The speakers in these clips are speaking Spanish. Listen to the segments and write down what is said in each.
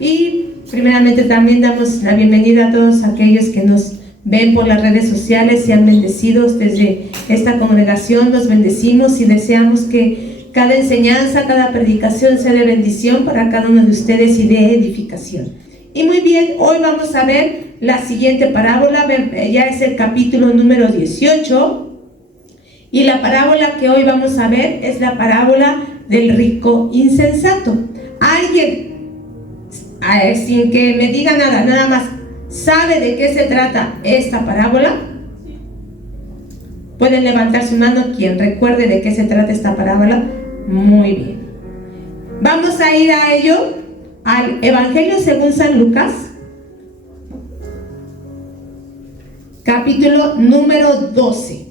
Y primeramente también damos la bienvenida a todos aquellos que nos ven por las redes sociales. Sean bendecidos desde esta congregación. Los bendecimos y deseamos que cada enseñanza, cada predicación sea de bendición para cada uno de ustedes y de edificación. Y muy bien, hoy vamos a ver la siguiente parábola. Ya es el capítulo número 18. Y la parábola que hoy vamos a ver es la parábola del rico insensato. ¿Alguien, sin que me diga nada más, sabe de qué se trata esta parábola? Pueden levantar su mano quien recuerde de qué se trata esta parábola. Muy bien. Vamos a ir a ello, al Evangelio según San Lucas, capítulo número 12.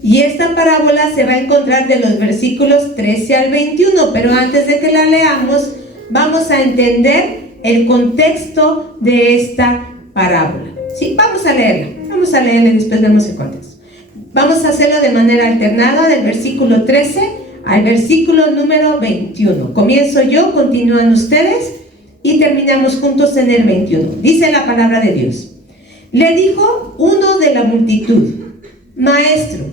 Y esta parábola se va a encontrar de los versículos 13 al 21, pero antes de que la leamos, vamos a entender el contexto de esta parábola. Sí, vamos a leerla y después vemos el contexto. Vamos a hacerlo de manera alternada, del versículo 13 al versículo número 21. Comienzo yo, continúan ustedes y terminamos juntos en el 21. Dice la palabra de Dios. Le dijo uno de la multitud: Maestro,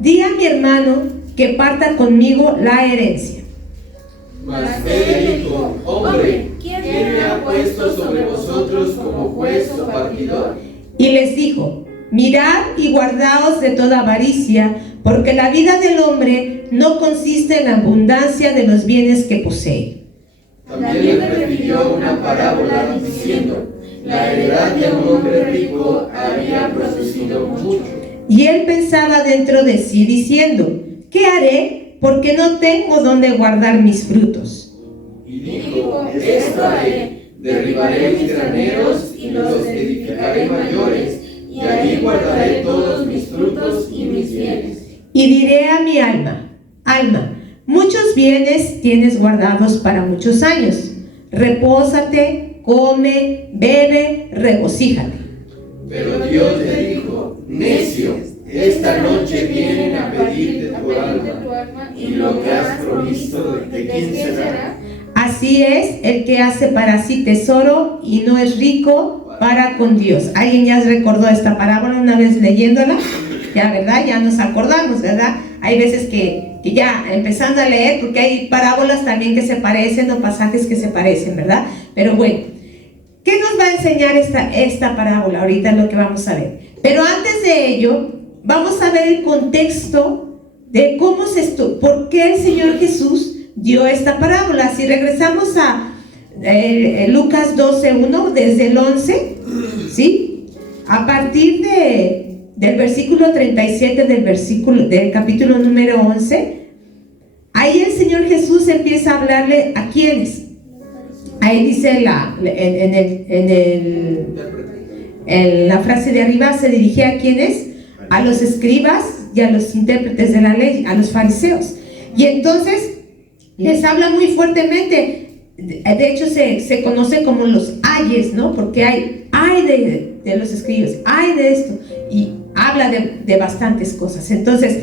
di a mi hermano que parta conmigo la herencia. Mas él dijo: Hombre, ¿quién me ha puesto sobre vosotros como juez o partidor? Y les dijo: Mirad y guardaos de toda avaricia, porque la vida del hombre no consiste en la abundancia de los bienes que posee. También le refirió una parábola diciendo: La heredad de un hombre rico había producido mucho. Y él pensaba dentro de sí, diciendo: ¿Qué haré? Porque no tengo donde guardar mis frutos. Y dijo: Esto haré: derribaré mis graneros y los edificaré mayores, y allí guardaré todos mis frutos y mis bienes. Y diré a mi alma: Alma, muchos bienes tienes guardados para muchos años. Repósate, come, bebe, regocíjate. Pero Dios le dijo: Necio, esta noche vienen a pedir de tu alma, y lo que has provisto, ¿de quién será? Así es el que hace para sí tesoro y no es rico para con Dios. ¿Alguien ya recordó esta parábola una vez leyéndola? Ya, ¿verdad? Ya nos acordamos, ¿verdad? Hay veces que ya empezando a leer, porque hay parábolas también que se parecen o pasajes que se parecen, ¿verdad? Pero bueno, ¿qué nos va a enseñar esta parábola? Ahorita es lo que vamos a ver. Pero antes de ello, vamos a ver el contexto de por qué el Señor Jesús dio esta parábola. Si regresamos a Lucas 12:1, desde el 11, ¿sí? A partir del versículo 37 del capítulo número 11, ahí el Señor Jesús empieza a hablarle a quiénes. Ahí dice en la frase de arriba, se dirigía a quiénes: a los escribas y a los intérpretes de la ley, a los fariseos. Y entonces les habla muy fuertemente. De hecho se conoce como los ayes, ¿no? Porque hay de los escribas, hay de esto, y habla de bastantes cosas. Entonces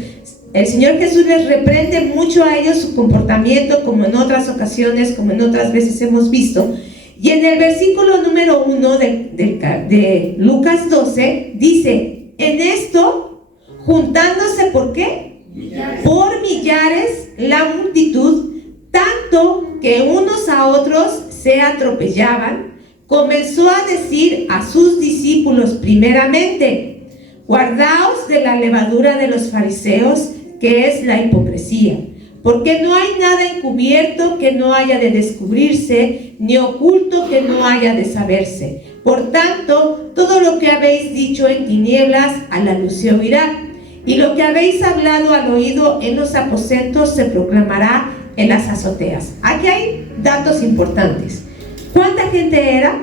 el Señor Jesús les reprende mucho a ellos su comportamiento, como en otras ocasiones, como en otras veces hemos visto. Y en el versículo número 1 de Lucas 12 dice: en esto, juntándose, ¿por qué? Por millares la multitud, tanto que unos a otros se atropellaban, comenzó a decir a sus discípulos primeramente: guardaos de la levadura de los fariseos, que es la hipocresía, porque no hay nada encubierto que no haya de descubrirse, ni oculto que no haya de saberse. Por tanto, todo lo que habéis dicho en tinieblas, a la luz se oirá, y lo que habéis hablado al oído en los aposentos se proclamará en las azoteas. Aquí hay datos importantes. ¿Cuánta gente era?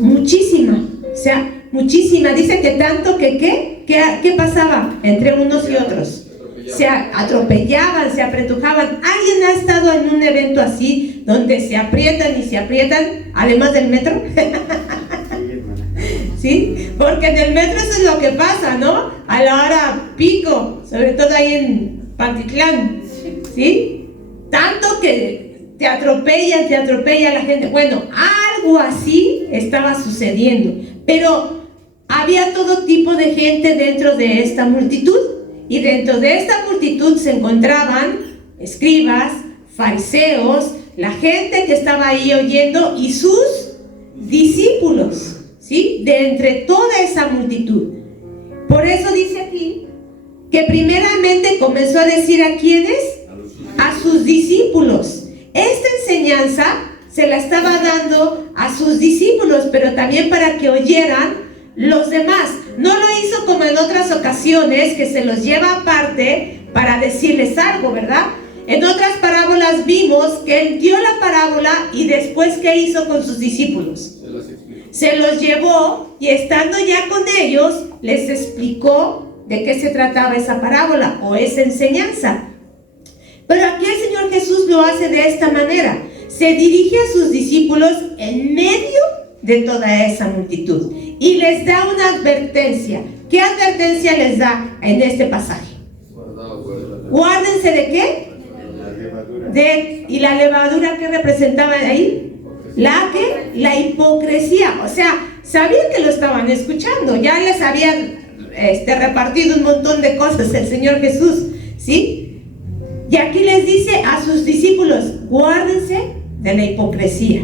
Muchísima. O sea, muchísima. Dice que tanto que ¿qué pasaba entre unos y otros? Se atropellaban, se apretujaban. ¿Alguien ha estado en un evento así, donde se aprietan y se aprietan, además del metro? ¿Sí? Porque en el metro eso es lo que pasa, ¿no? A la hora pico, sobre todo ahí Pantitlán, ¿sí? Tanto que te atropella la gente. Bueno, algo así estaba sucediendo, pero había todo tipo de gente dentro de esta multitud, y dentro de esta multitud se encontraban escribas, fariseos, la gente que estaba ahí oyendo y sus discípulos, ¿sí? De entre toda esa multitud. Por eso dice aquí que primeramente comenzó a decir ¿a quiénes? A sus discípulos. Esta enseñanza se la estaba dando a sus discípulos, pero también para que oyeran los demás. No lo hizo como en otras ocasiones, que se los lleva aparte para decirles algo, ¿verdad? En otras parábolas vimos que él dio la parábola y después ¿qué hizo con sus discípulos? Se los llevó y estando ya con ellos les explicó de qué se trataba esa parábola o esa enseñanza. Pero aquí el Señor Jesús lo hace de esta manera. Se dirige a sus discípulos en medio de toda esa multitud y les da una advertencia. ¿Qué advertencia les da en este pasaje? Guárdense de qué? ¿Y la levadura que representaba ahí? La hipocresía. O sea, sabían que lo estaban escuchando, ya les habían repartido un montón de cosas el Señor Jesús, ¿sí? Y aquí les dice a sus discípulos: guárdense de la hipocresía,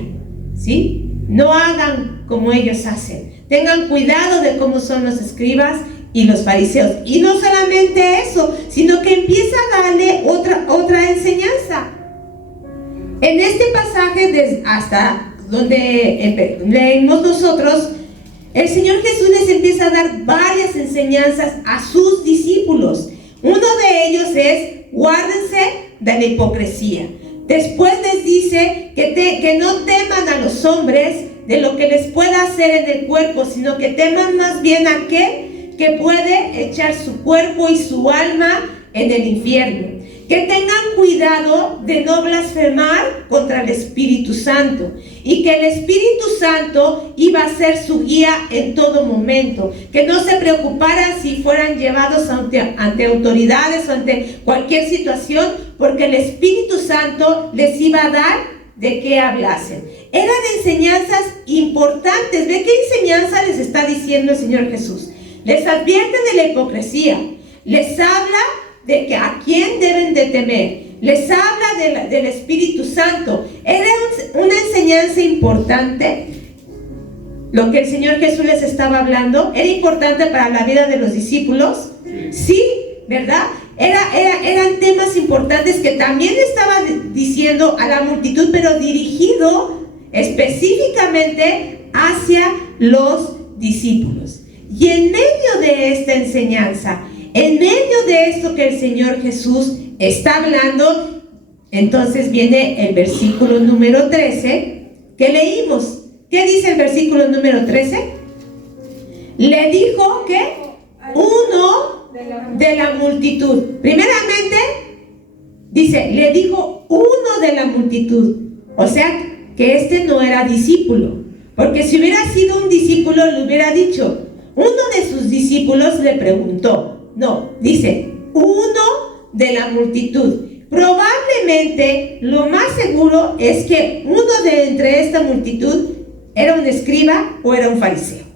¿sí? No hagan como ellos hacen. Tengan cuidado de cómo son los escribas y los fariseos. Y no solamente eso, sino que empieza a darle otra enseñanza. En este pasaje, hasta donde leemos nosotros, el Señor Jesús les empieza a dar varias enseñanzas a sus discípulos. Uno de ellos es: guárdense de la hipocresía. Después les dice que no teman a los hombres de lo que les pueda hacer en el cuerpo, sino que teman más bien a aquel que puede echar su cuerpo y su alma en el infierno. Que tengan cuidado de no blasfemar contra el Espíritu Santo, y que el Espíritu Santo iba a ser su guía en todo momento. Que no se preocuparan si fueran llevados ante autoridades o ante cualquier situación, porque el Espíritu Santo les iba a dar de qué hablasen. Eran enseñanzas importantes. ¿De qué enseñanza les está diciendo el Señor Jesús? Les advierte de la hipocresía, les habla de que a quién deben de temer, les habla del Espíritu Santo. Era una enseñanza importante. Lo que el Señor Jesús les estaba hablando era importante para la vida de los discípulos. Sí, ¿verdad? Eran temas importantes que también estaba diciendo a la multitud, pero dirigido específicamente hacia los discípulos. Y en medio de esta enseñanza, en medio de esto que el Señor Jesús está hablando, entonces viene el versículo número 13 que leímos. ¿Qué dice el versículo número 13? Le dijo que uno de la multitud. Primeramente, dice, le dijo uno de la multitud. O sea, que este no era discípulo. Porque si hubiera sido un discípulo, le hubiera dicho. Uno de sus discípulos le preguntó. No, dice, uno de la multitud. Probablemente, lo más seguro es que uno de entre esta multitud era un escriba o era un fariseo.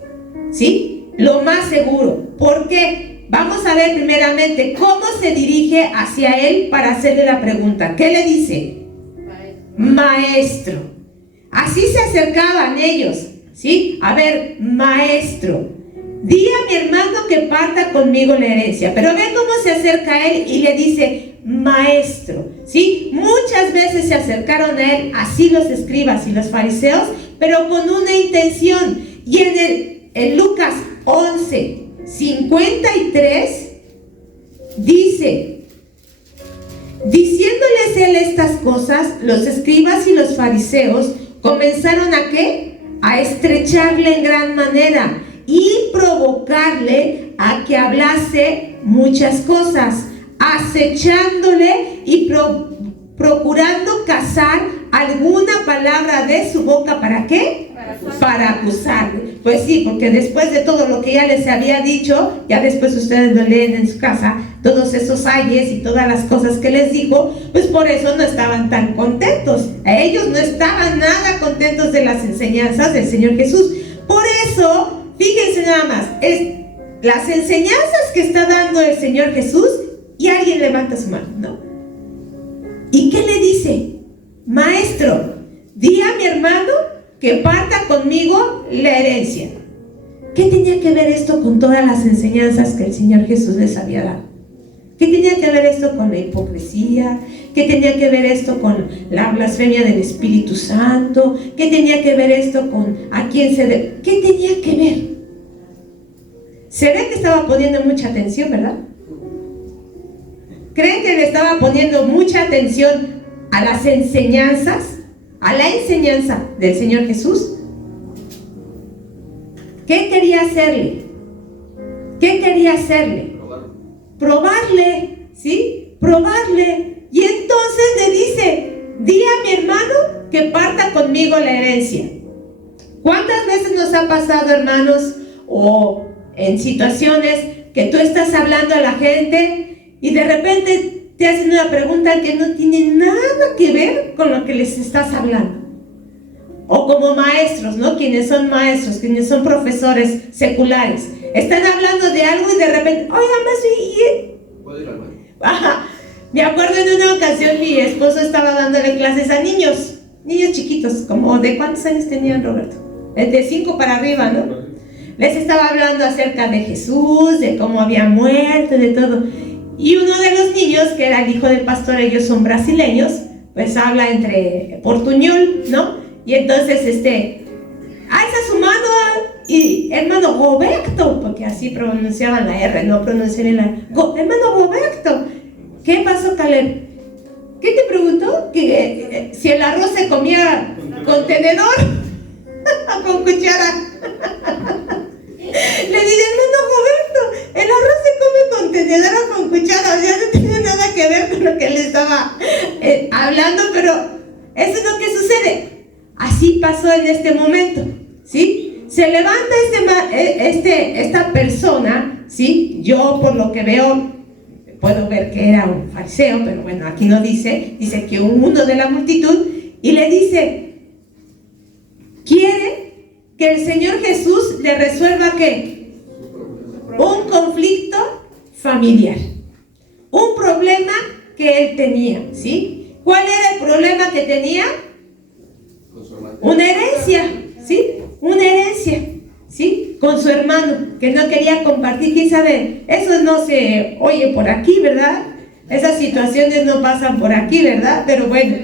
¿Sí? Lo más seguro. ¿Por qué? Vamos a ver primeramente cómo se dirige hacia él para hacerle la pregunta. ¿Qué le dice? Maestro. Así se acercaban ellos, ¿sí? A ver, maestro, di a mi hermano que parta conmigo la herencia. Pero ve cómo se acerca a él y le dice maestro, ¿sí? Muchas veces se acercaron a él así los escribas y los fariseos, pero con una intención. Y en Lucas 11:53 dice: diciéndoles él estas cosas, los escribas y los fariseos comenzaron ¿a qué? A estrecharle en gran manera y provocarle a que hablase muchas cosas, acechándole y procurando cazar alguna palabra de su boca. ¿Para qué? para acusarle. Pues sí, porque después de todo lo que ya les había dicho, ya después ustedes lo leen en su casa, todos esos ayes y todas las cosas que les dijo, pues por eso no estaban tan contentos. Ellos no estaban nada contentos de las enseñanzas del Señor Jesús. Por eso, fíjense nada más, es las enseñanzas que está dando el Señor Jesús, y alguien levanta su mano, ¿no? ¿Y qué le dice? Maestro, di a mi hermano que parta conmigo la herencia. ¿Qué tenía que ver esto con todas las enseñanzas que el Señor Jesús les había dado? ¿Qué tenía que ver esto con la hipocresía? ¿Qué tenía que ver esto con la blasfemia del Espíritu Santo? ¿Qué tenía que ver esto con a quién se debe? ¿Qué tenía que ver? Se ve que estaba poniendo mucha atención, ¿verdad? ¿Creen que le estaba poniendo mucha atención a las enseñanzas, a la enseñanza del Señor Jesús? ¿Qué quería hacerle? ¿Qué quería hacerle? Probarle, ¿sí? Probarle. Y entonces le dice, di a mi hermano que parta conmigo la herencia. ¿Cuántas veces nos ha pasado, hermanos, o en situaciones que tú estás hablando a la gente y de repente te hacen una pregunta que no tiene nada que ver con lo que les estás hablando? O como maestros, ¿no? Quienes son maestros, quienes son profesores seculares, están hablando de algo y de repente, oiga, maestro, ¿puedo ir al baño? Ajá. Me acuerdo en una ocasión mi esposo estaba dándole clases a niños chiquitos, como ¿de cuántos años tenían, Roberto? De 5 para arriba, ¿no? Les estaba hablando acerca de Jesús, de cómo había muerto, de todo. Y uno de los niños, que era el hijo del pastor, ellos son brasileños, pues habla entre portuñol, ¿no? Y entonces, alza su mano y hermano Roberto, porque así pronunciaban la R, no pronunciaban la hermano Roberto. ¿Qué pasó, Caleb? ¿Qué te preguntó? Que si el arroz se comía con tenedor o con cuchara. Le dije, hermano Roberto, el arroz se come con tenedor o con cuchara. O sea, no tiene nada que ver con lo que él estaba hablando, pero eso es lo que sucede. Así pasó en este momento, ¿sí? Se levanta esta persona, ¿sí? Yo, por lo que veo, puedo ver que era un fariseo, pero bueno, aquí no dice que uno de la multitud, y le dice, quiere que el Señor Jesús le resuelva ¿qué? Un conflicto familiar, un problema que él tenía, ¿sí? ¿Cuál era el problema que tenía? Una herencia, ¿sí? Una herencia, ¿sí? Con su hermano, que no quería compartir. ¿Quién sabe? Eso no se oye por aquí, ¿verdad? Esas situaciones no pasan por aquí, ¿verdad? Pero bueno,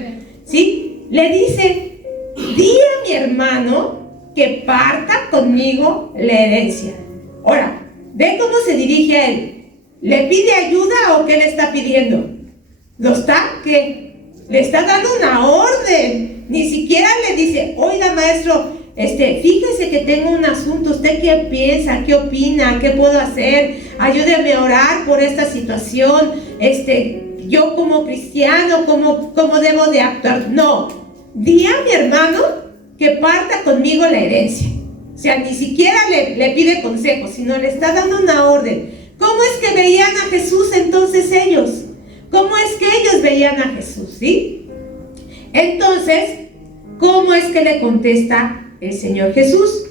¿sí? Le dice, di a mi hermano que parta conmigo la herencia. Ahora, ¿ve cómo se dirige a él? ¿Le pide ayuda o qué le está pidiendo? ¿Qué? Le está dando una orden. Ni siquiera le dice, oiga, maestro, fíjese que tengo un asunto, ¿usted qué piensa? ¿Qué opina? ¿Qué puedo hacer? Ayúdeme a orar por esta situación. Yo como cristiano, ¿cómo debo de actuar? No, di a mi hermano que parta conmigo la herencia. O sea, ni siquiera le pide consejo, sino le está dando una orden. ¿Cómo es que veían a Jesús entonces ellos? ¿Cómo es que ellos veían a Jesús? ¿Sí? Entonces, ¿cómo es que le contesta el Señor Jesús?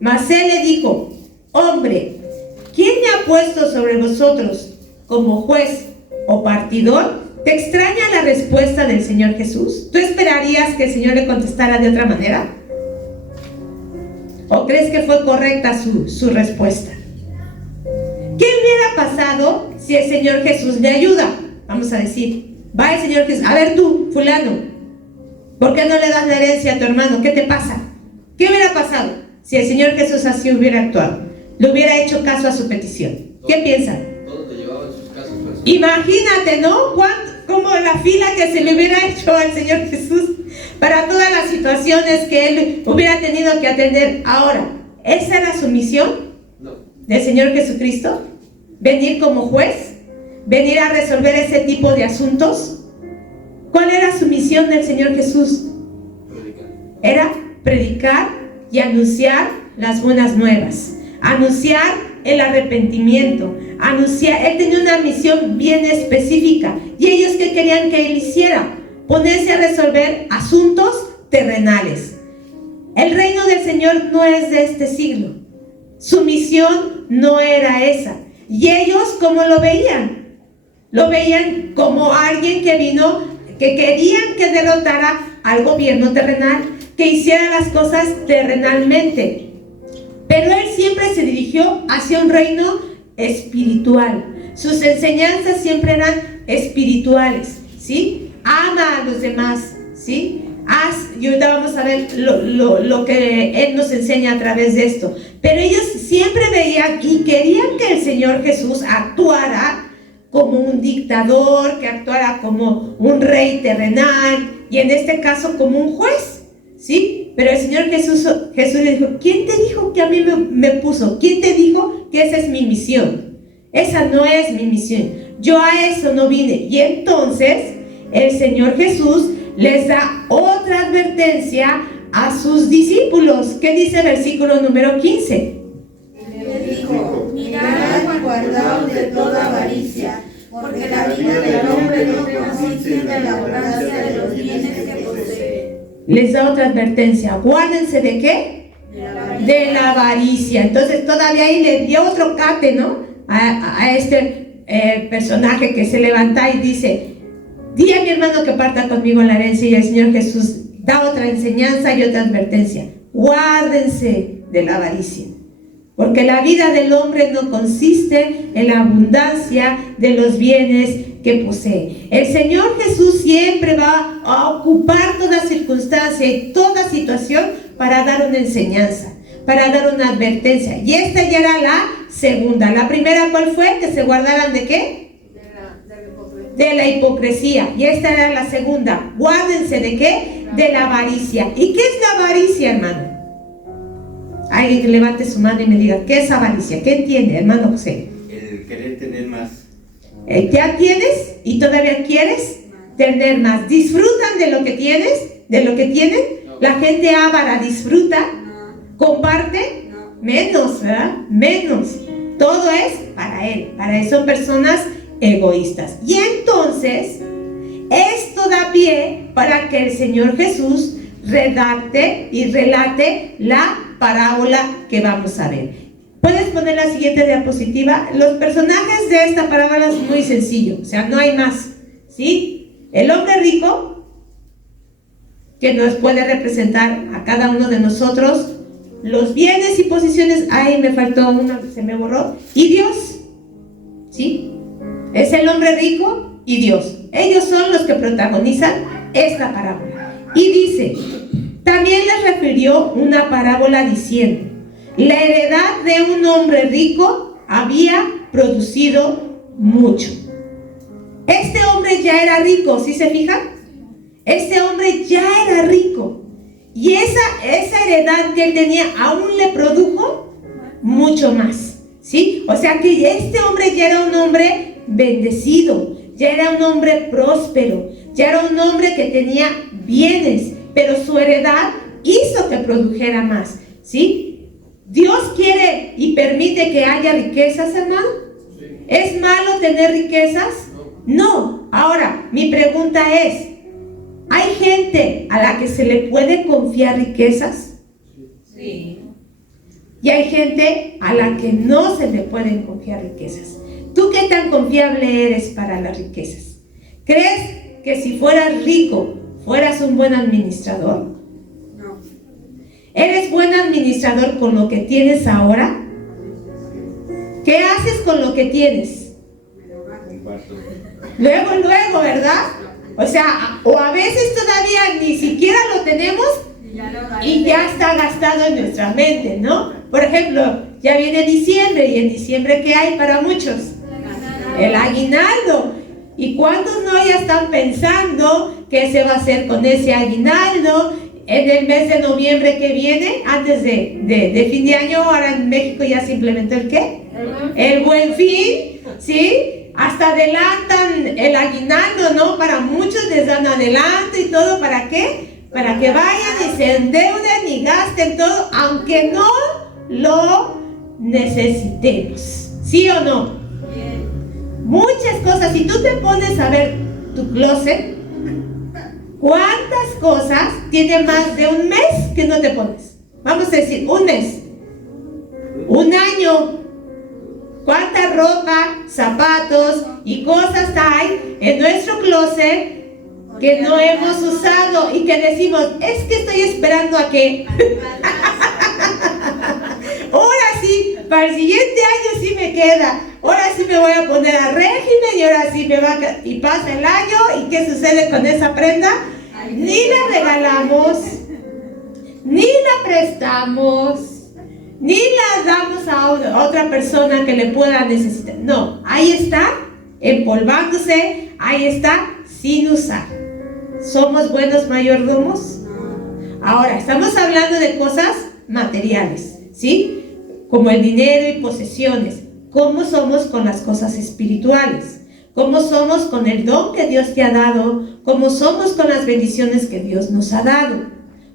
Mas él le dijo, hombre, ¿quién me ha puesto sobre vosotros como juez o partidor? ¿Te extraña la respuesta del Señor Jesús? ¿Tú esperarías que el Señor le contestara de otra manera? ¿O crees que fue correcta su respuesta? ¿Qué hubiera pasado si el Señor Jesús le ayuda? Vamos a decir, va el Señor Jesús, a ver tú, fulano, ¿por qué no le das la herencia a tu hermano? ¿Qué te pasa? ¿Qué hubiera pasado si el Señor Jesús así hubiera actuado? Le hubiera hecho caso a su petición. ¿Qué piensan? Todo te llevaba en sus casas. Imagínate, ¿no? Como la fila que se le hubiera hecho al Señor Jesús para todas las situaciones que él hubiera tenido que atender. Ahora, ¿esa era su misión? No. ¿Del Señor Jesucristo? ¿Venir como juez? ¿Venir a resolver ese tipo de asuntos? ¿Cuál era su misión del Señor Jesús? Predicar. Era predicar y anunciar las buenas nuevas, anunciar el arrepentimiento, anunciar. Él tenía una misión bien específica. ¿Y ellos qué querían que él hiciera? Ponerse a resolver asuntos terrenales. El reino del Señor no es de este siglo. Su misión no era esa. Y ellos, ¿cómo lo veían? Lo veían como alguien que vino, que querían que derrotara al gobierno terrenal, que hiciera las cosas terrenalmente. Pero él siempre se dirigió hacia un reino espiritual. Sus enseñanzas siempre eran espirituales, ¿sí? Ama a los demás, ¿sí? Y ahorita vamos a ver lo que Él nos enseña a través de esto. Pero ellos siempre veían y querían que el Señor Jesús actuara como un dictador, que actuara como un rey terrenal, y en este caso como un juez, ¿sí? Pero el Señor Jesús le dijo: ¿quién te dijo que a mí me puso? ¿Quién te dijo que esa es mi misión? Esa no es mi misión. Yo a eso no vine. Y entonces el Señor Jesús les da otra advertencia a sus discípulos. ¿Qué dice el versículo número 15? Les dijo: mirad y guardaos de toda avaricia, porque la vida del hombre no consiste en la abundancia de los bienes que posee. Les da otra advertencia. Guárdense ¿de qué? De la avaricia. Entonces todavía ahí le dio otro cate, ¿no? A este personaje que se levanta y dice: di a mi hermano que parta conmigo en la herencia. Y el Señor Jesús da otra enseñanza y otra advertencia: guárdense de la avaricia, porque la vida del hombre no consiste en la abundancia de los bienes que posee. El Señor Jesús siempre va a ocupar toda circunstancia y toda situación para dar una enseñanza, para dar una advertencia. Y esta ya era la segunda. La primera, ¿cuál fue? Que se guardaran ¿de qué? De la hipocresía. Y esta era la segunda: guárdense ¿de qué? De la avaricia. ¿Y qué es la avaricia, hermano? Alguien que levante su mano y me diga: ¿qué es avaricia? ¿Qué entiende, hermano José? El querer tener más. Ya tienes y todavía quieres tener más. ¿Disfrutan de lo que tienes? ¿De lo que tienen? No. La gente avara disfruta, No. comparte, No. menos, ¿verdad? Menos. Todo es para él. Para él son personas egoístas. Y entonces esto da pie para que el Señor Jesús redacte y relate la parábola que vamos a ver. ¿Puedes poner la siguiente diapositiva? Los personajes de esta parábola es muy sencillo, o sea, no hay más, ¿sí? El hombre rico, que nos puede representar a cada uno de nosotros, los bienes y posiciones. Ay, me faltó uno, se me borró. Y Dios, ¿sí? Es el hombre rico y Dios. Ellos son los que protagonizan esta parábola. Y dice: también les refirió una parábola diciendo: la heredad de un hombre rico había producido mucho. Este hombre ya era rico, ¿sí se fijan? Este hombre ya era rico. Y esa heredad que él tenía aún le produjo mucho más, ¿sí? O sea que este hombre ya era un hombre bendecido, ya era un hombre próspero, ya era un hombre que tenía bienes, pero su heredad hizo que produjera más, ¿sí? ¿Dios quiere y permite que haya riquezas, hermano? Sí. ¿Es malo tener riquezas? No. Ahora, mi pregunta es: ¿hay gente a la que se le puede confiar riquezas? Sí. Y hay gente a la que no se le pueden confiar riquezas. ¿Tú qué tan confiable eres para las riquezas? ¿Crees que si fueras rico, fueras un buen administrador? ¿Eres buen administrador con lo que tienes ahora? ¿Qué haces con lo que tienes? Luego, ¿verdad? O sea, o a veces todavía ni siquiera lo tenemos y ya está gastado en nuestra mente, ¿no? Por ejemplo, ya viene diciembre, y en diciembre ¿qué hay para muchos? El aguinaldo. ¿Y cuántos no ya están pensando qué se va a hacer con ese aguinaldo? En el mes de noviembre que viene, antes de fin de año, ahora en México ya se implementó ¿el qué? El Buen Fin, ¿sí? Hasta adelantan el aguinaldo, ¿no? Para muchos les dan adelanto y todo, ¿para qué? para que vayan y se endeuden y gasten todo, aunque no lo necesitemos. ¿Sí o no? Muchas cosas. Si tú te pones a ver tu closet, ¿cuántas cosas tiene más de un mes que no te pones? Vamos a decir, un mes, un año. ¿Cuánta ropa, zapatos y cosas hay en nuestro closet que no hemos usado y que decimos, es que estoy esperando a que ahora sí, para el siguiente año sí me queda, ahora sí me voy a poner a régimen y ahora sí me va y pasa el año? ¿Y qué sucede con esa prenda? Ni la regalamos, ni la prestamos, ni la damos a otra persona que le pueda necesitar. No, ahí está, empolvándose, ahí está, sin usar. ¿Somos buenos mayordomos? Ahora, estamos hablando de cosas materiales, ¿sí? Como el dinero y posesiones. ¿Cómo somos con las cosas espirituales? ¿Cómo somos con el don que Dios te ha dado? ¿Cómo somos con las bendiciones que Dios nos ha dado?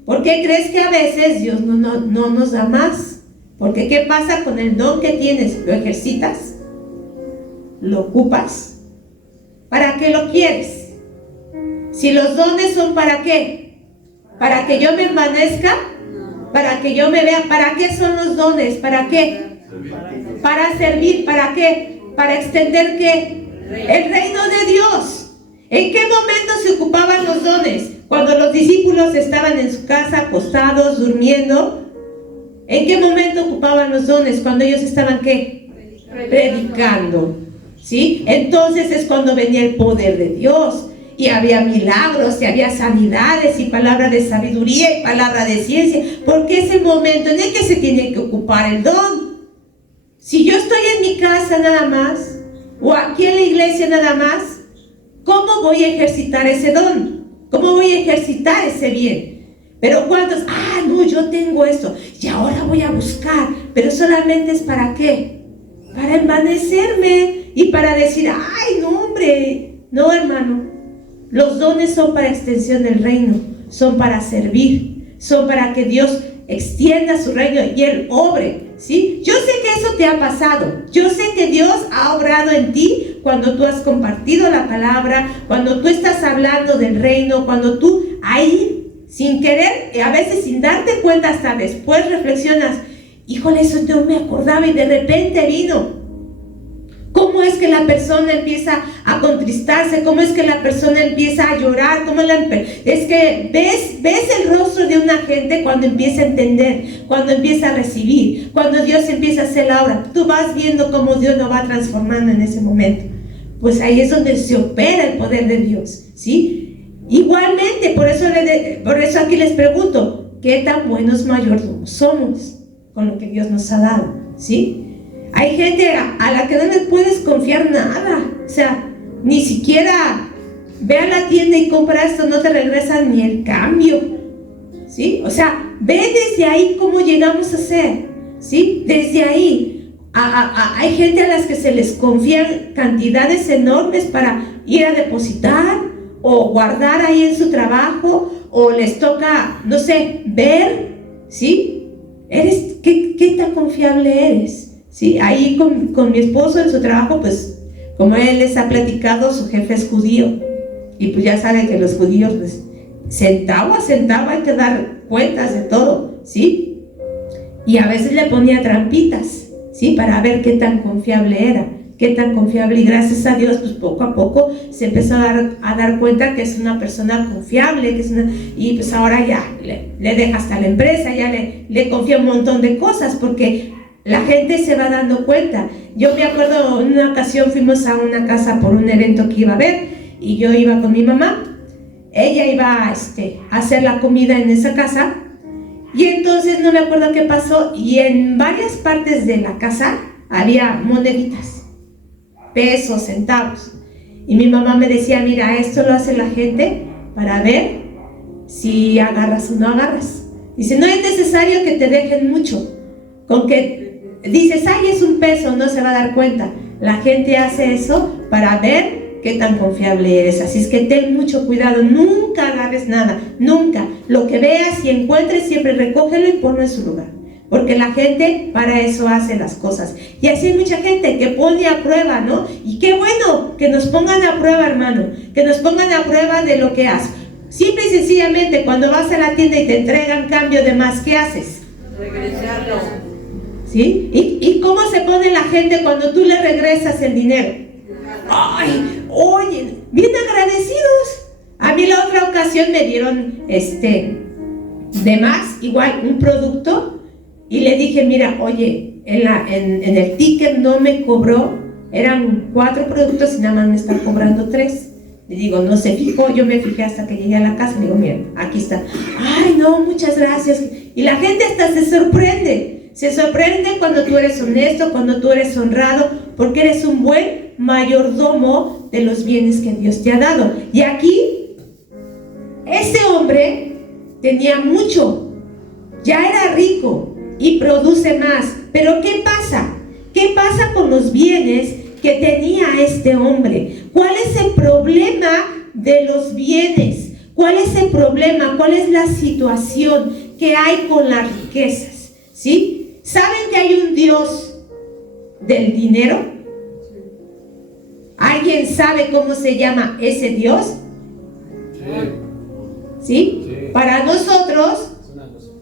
¿Por qué crees que a veces Dios no nos da más? Porque ¿qué pasa con el don que tienes? ¿Lo ejercitas? ¿Lo ocupas? ¿Para qué lo quieres? Si los dones son ¿para qué? ¿Para que yo me envanezca? ¿Para que yo me vea? ¿Para qué son los dones? ¿Para qué? Para servir. ¿Para qué? Para extender ¿qué? El reino de Dios. ¿En qué momento se ocupaban los dones? Cuando los discípulos estaban en su casa acostados, durmiendo. ¿En qué momento ocupaban los dones? Cuando ellos estaban ¿qué? Predicando. ¿Sí? Entonces es cuando venía el poder de Dios. Y había milagros, y había sanidades, y palabra de sabiduría, y palabra de ciencia. Porque ese momento en el que se tiene que ocupar el don. Si yo estoy en mi casa nada más, o aquí en la iglesia nada más, ¿cómo voy a ejercitar ese don? ¿Cómo voy a ejercitar ese bien? Pero ¿cuántos? No, yo tengo esto, y ahora voy a buscar. Pero solamente es ¿para qué? Para envanecerme, y para decir, ay, no, hombre. No, hermano. Los dones son para extensión del reino, son para servir, son para que Dios extienda su reino y Él obre, ¿sí? Yo sé que eso te ha pasado, yo sé que Dios ha obrado en ti cuando tú has compartido la palabra, cuando tú estás hablando del reino, cuando tú ahí, sin querer, a veces sin darte cuenta, hasta después reflexionas, híjole, eso no me acordaba y de repente vino. ¿Cómo es que la persona empieza a contristarse? ¿Cómo es que la persona empieza a llorar? Es que ves el rostro de una gente cuando empieza a entender, cuando empieza a recibir, cuando Dios empieza a hacer la obra. Tú vas viendo cómo Dios lo va transformando en ese momento. Pues ahí es donde se opera el poder de Dios, ¿sí? Igualmente, por eso aquí les pregunto, ¿qué tan buenos mayordomos somos con lo que Dios nos ha dado? ¿Sí? Hay gente a la que no le puedes confiar nada. O sea, ni siquiera ve a la tienda y compra esto, no te regresan ni el cambio. ¿Sí? O sea, ve desde ahí cómo llegamos a ser. ¿Sí? Desde ahí. Hay gente a las que se les confían cantidades enormes para ir a depositar o guardar ahí en su trabajo, o les toca, no sé, ver. ¿Sí? ¿Qué tan confiable eres? Sí, ahí con mi esposo en su trabajo, pues como él les ha platicado, su jefe es judío, y pues ya saben que los judíos, pues centavo a centavo hay que dar cuentas de todo, ¿sí? Y a veces le ponía trampitas, ¿sí? Para ver qué tan confiable era, qué tan confiable, y gracias a Dios, pues poco a poco se empezó a dar cuenta que es una persona confiable, y pues ahora ya le deja hasta la empresa, ya le confía un montón de cosas, porque la gente se va dando cuenta. Yo me acuerdo, en una ocasión fuimos a una casa por un evento que iba a haber, y yo iba con mi mamá. Ella iba a hacer la comida en esa casa, y entonces no me acuerdo qué pasó, y en varias partes de la casa había moneditas, pesos, centavos, y mi mamá me decía, mira, esto lo hace la gente para ver si agarras o no agarras. Dice, no es necesario que te dejen mucho, con que dices, ay, es un peso, no se va a dar cuenta. La gente hace eso para ver qué tan confiable eres. Así es que ten mucho cuidado, nunca agarres nada, nunca. Lo que veas y encuentres, siempre recógelo y ponlo en su lugar. Porque la gente para eso hace las cosas. Y así hay mucha gente que pone a prueba, ¿no? Y qué bueno que nos pongan a prueba, hermano, que nos pongan a prueba de lo que haces. Simple y sencillamente, cuando vas a la tienda y te entregan cambio de más, ¿qué haces? Regresarlo. ¿Sí? ¿Y cómo se pone la gente cuando tú le regresas el dinero? ¡Ay! Oye, bien agradecidos. A mí la otra ocasión me dieron de más, igual un producto, y le dije, mira, oye, en el ticket no me cobró, eran 4 productos y nada más me están cobrando 3. Le digo, no se fijó, yo me fijé hasta que llegué a la casa. Le digo, mira, aquí está. Ay, no, muchas gracias. Y la gente hasta se sorprende. Se sorprende cuando tú eres honesto, cuando tú eres honrado, porque eres un buen mayordomo de los bienes que Dios te ha dado. Y aquí, ese hombre tenía mucho, ya era rico y produce más. Pero ¿qué pasa? ¿Qué pasa con los bienes que tenía este hombre? ¿Cuál es el problema de los bienes? ¿Cuál es el problema? ¿Cuál es la situación que hay con las riquezas? ¿Sí? ¿Saben que hay un Dios del dinero? ¿Alguien sabe cómo se llama ese Dios? ¿Sí? Para nosotros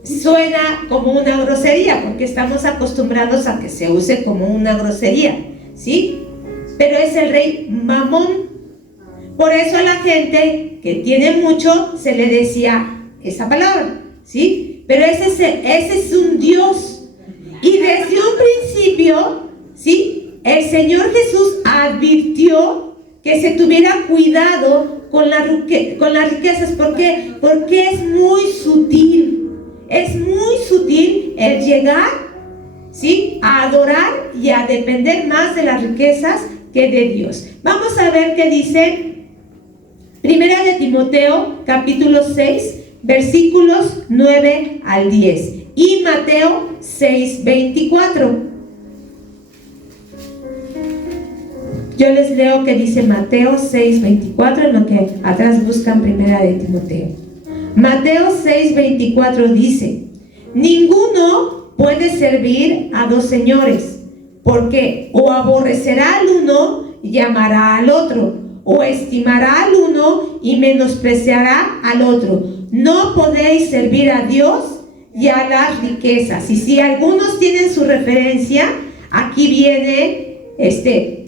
suena como una grosería, porque estamos acostumbrados a que se use como una grosería, ¿sí? Pero es el rey Mamón. Por eso a la gente que tiene mucho se le decía esa palabra, ¿sí? Pero ese es un Dios. Y desde un principio, ¿sí? El Señor Jesús advirtió que se tuviera cuidado con las riquezas. ¿Por qué? Porque es muy sutil. Es muy sutil el llegar, ¿sí? A adorar y a depender más de las riquezas que de Dios. Vamos a ver qué dice Primera de Timoteo, capítulo 6, versículos 9 al 10. Y Mateo 6, 24. Yo les leo que dice Mateo 6, 24, en lo que atrás buscan Primera de Timoteo. Mateo 6, 24 dice: ninguno puede servir a 2 señores, porque o aborrecerá al uno y amará al otro, o estimará al uno y menospreciará al otro. No podéis servir a Dios y a las riquezas. Y si algunos tienen su referencia, aquí viene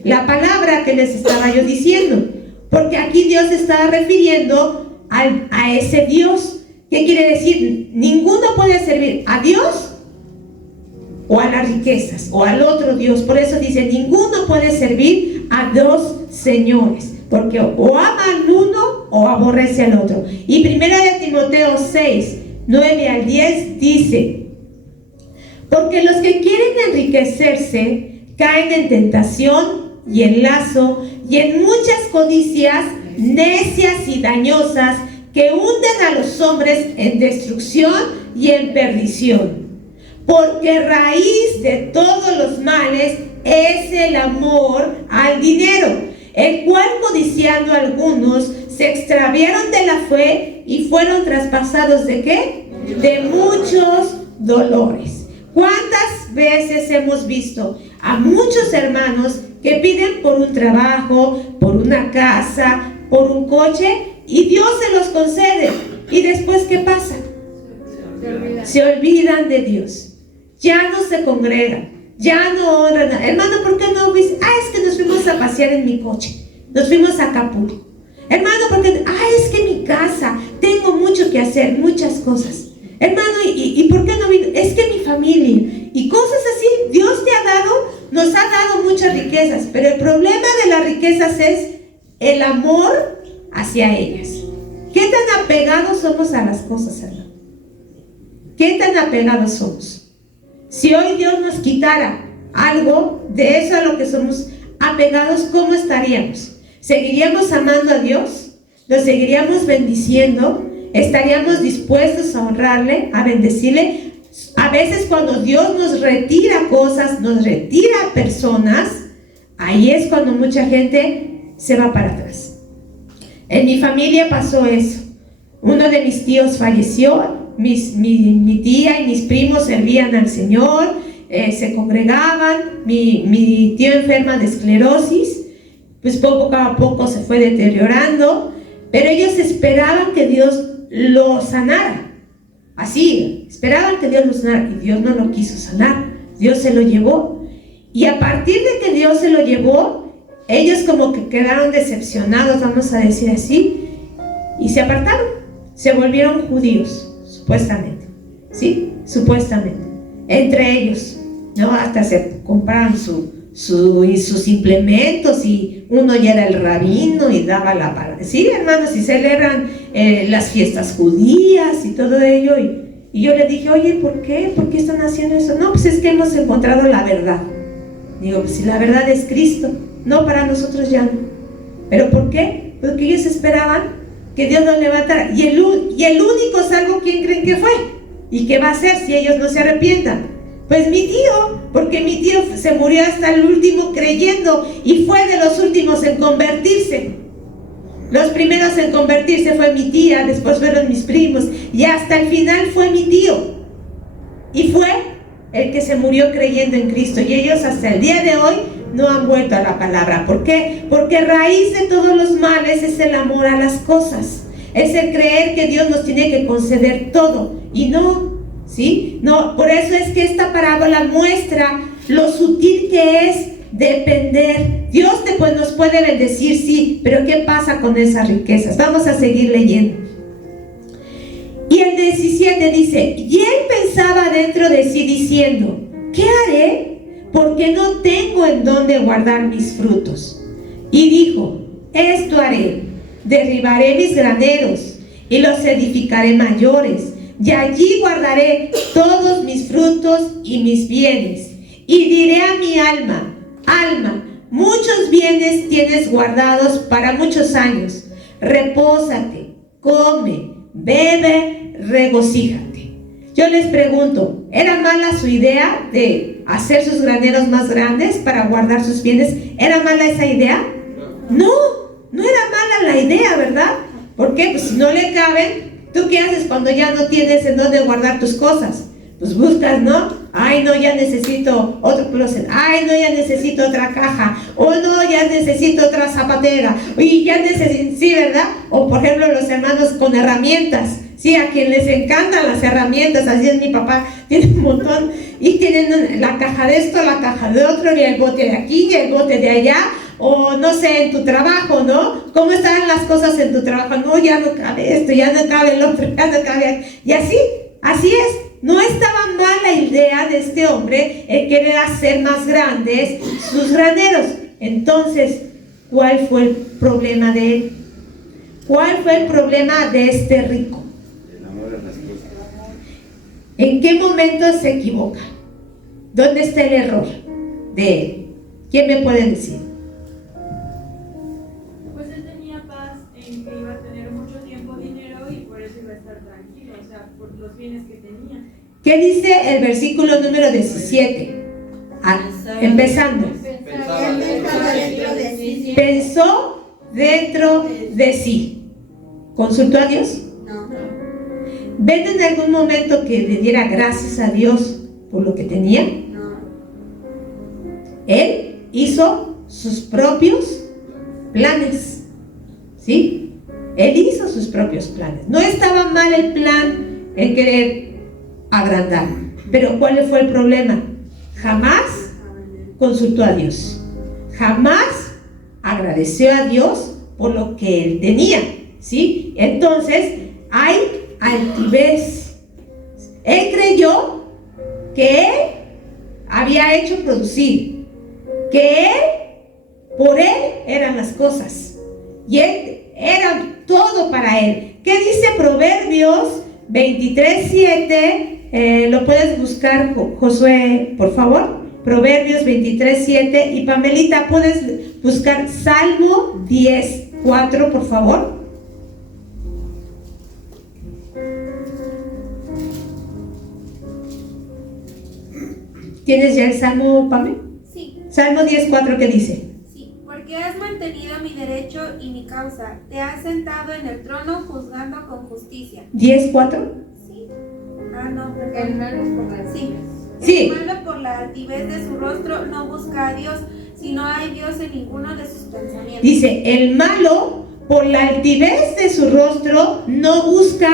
la palabra que les estaba yo diciendo, porque aquí Dios estaba refiriendo a ese Dios. ¿Qué quiere decir? Ninguno puede servir a Dios o a las riquezas o al otro Dios. Por eso dice, ninguno puede servir a 2 señores, porque o ama al uno o aborrece al otro. Y Primera de Timoteo 6, 9 al 10 dice: porque los que quieren enriquecerse caen en tentación y en lazo y en muchas codicias necias y dañosas que hunden a los hombres en destrucción y en perdición. Porque raíz de todos los males es el amor al dinero, el cual codiciando algunos se extraviaron de la fe y fueron traspasados ¿de qué? De muchos dolores. ¿Cuántas veces hemos visto a muchos hermanos que piden por un trabajo, por una casa, por un coche, y Dios se los concede? ¿Y después qué pasa? Se olvidan de Dios. Ya no se congregan, ya no honran. Hermano, ¿por qué no? Es que nos fuimos a pasear en mi coche, nos fuimos a Acapulco. Hermano, porque es que mi casa, tengo mucho que hacer, muchas cosas. Hermano, ¿y por qué no vino? Es que mi familia, y cosas así. Dios nos ha dado muchas riquezas, pero el problema de las riquezas es el amor hacia ellas. ¿Qué tan apegados somos a las cosas, hermano? ¿Qué tan apegados somos? Si hoy Dios nos quitara algo de eso a lo que somos apegados, ¿cómo estaríamos? ¿Seguiríamos amando a Dios? ¿Lo seguiríamos bendiciendo? ¿Estaríamos dispuestos a honrarle, a bendecirle? A veces cuando Dios nos retira cosas, nos retira personas, ahí es cuando mucha gente se va para atrás. En mi familia pasó eso. Uno de mis tíos falleció, mi tía y mis primos servían al Señor, se congregaban, mi tío enferma de esclerosis, pues poco a poco se fue deteriorando, pero ellos esperaban que Dios lo sanara, así, esperaban que Dios lo sanara, y Dios no lo quiso sanar, Dios se lo llevó, y a partir de que Dios se lo llevó, ellos como que quedaron decepcionados, vamos a decir así, y se apartaron, se volvieron judíos, supuestamente, ¿sí? Supuestamente, entre ellos, ¿no? Hasta se compraron sus implementos, y uno ya era el rabino y daba la palabra. Sí, hermanos, y celebran las fiestas judías y todo ello, y yo le dije, oye, ¿por qué? ¿Por qué están haciendo eso? No, pues es que hemos encontrado la verdad. Digo, pues si la verdad es Cristo, no, para nosotros ya no. ¿Pero por qué? Porque ellos esperaban que Dios los levantara, y el único salvo, ¿quién creen que fue? ¿Y qué va a hacer si ellos no se arrepientan? Pues mi tío, porque mi tío se murió hasta el último creyendo, y fue de los últimos en convertirse. Los primeros en convertirse fue mi tía, después fueron mis primos, y hasta el final fue mi tío, y fue el que se murió creyendo en Cristo, y ellos hasta el día de hoy no han vuelto a la palabra. ¿Por qué? Porque raíz de todos los males es el amor a las cosas, es el creer que Dios nos tiene que conceder todo, y no, ¿sí? No, por eso es que esta parábola muestra lo sutil que es depender. Dios nos puede bendecir, sí, pero ¿qué pasa con esas riquezas? Vamos a seguir leyendo. Y el 17 dice, y él pensaba dentro de sí diciendo, ¿qué haré? Porque no tengo en dónde guardar mis frutos. Y dijo, esto haré, derribaré mis graneros y los edificaré mayores, y allí guardaré todos mis frutos y mis bienes. Y diré a mi alma, alma, muchos bienes tienes guardados para muchos años. Repósate, come, bebe, regocíjate. Yo les pregunto, ¿era mala su idea de hacer sus graneros más grandes para guardar sus bienes? ¿Era mala esa idea? No, no era mala la idea, ¿verdad? ¿Por qué? Pues si no le caben, ¿tú qué haces cuando ya no tienes en dónde guardar tus cosas? Pues buscas, ¿no? Ay, no, ya necesito otro closet. Ay, no, ya necesito otra caja. O no, ya necesito otra zapatera. Y ya necesito, sí, ¿verdad? O por ejemplo, los hermanos con herramientas. Sí, a quien les encantan las herramientas. Así es mi papá, tiene un montón. Y tienen la caja de esto, la caja de otro, y el bote de aquí, y el bote de allá. O no sé, en tu trabajo, ¿no? ¿Cómo están las cosas en tu trabajo? No, ya no cabe esto, ya no cabe el otro, ya no cabe. Y así es. No estaba mal la idea de este hombre el querer hacer más grandes sus graneros. Entonces, ¿cuál fue el problema de él? ¿Cuál fue el problema de este rico? El amor a las cosas. ¿En qué momento se equivoca? ¿Dónde está el error de él? ¿Quién me puede decir? Pues él tenía paz en que iba a tener mucho tiempo dinero y por eso iba a estar tranquilo, o sea, por los bienes que tenía. ¿Qué dice el versículo número 17? Empezando. Pensó dentro de sí. ¿Consultó a Dios? No. ¿Ven en algún momento que le diera gracias a Dios por lo que tenía? No. Él hizo sus propios planes, ¿sí? Él hizo sus propios planes. No estaba mal el plan, el querer agrandar, pero ¿cuál fue el problema? Jamás consultó a Dios, jamás agradeció a Dios por lo que él tenía, ¿sí? Entonces hay altivez. Él creyó que él había hecho producir, que por él eran las cosas, y él era todo para él. ¿Qué dice Proverbios 23:7? Lo puedes buscar, Josué, por favor. Proverbios 23:7. Y Pamelita, puedes buscar Salmo 10:4, por favor. ¿Tienes ya el Salmo, Pamela? Sí. Salmo 10:4, ¿qué dice? Sí. Porque has mantenido mi derecho y mi causa. Te has sentado en el trono juzgando con justicia. 10:4. Sí. No, perdón. El malo es por la Sí. Sí. El malo por la altivez de su rostro no busca a Dios, sino hay Dios en ninguno de sus pensamientos. Dice, el malo por la altivez de su rostro no busca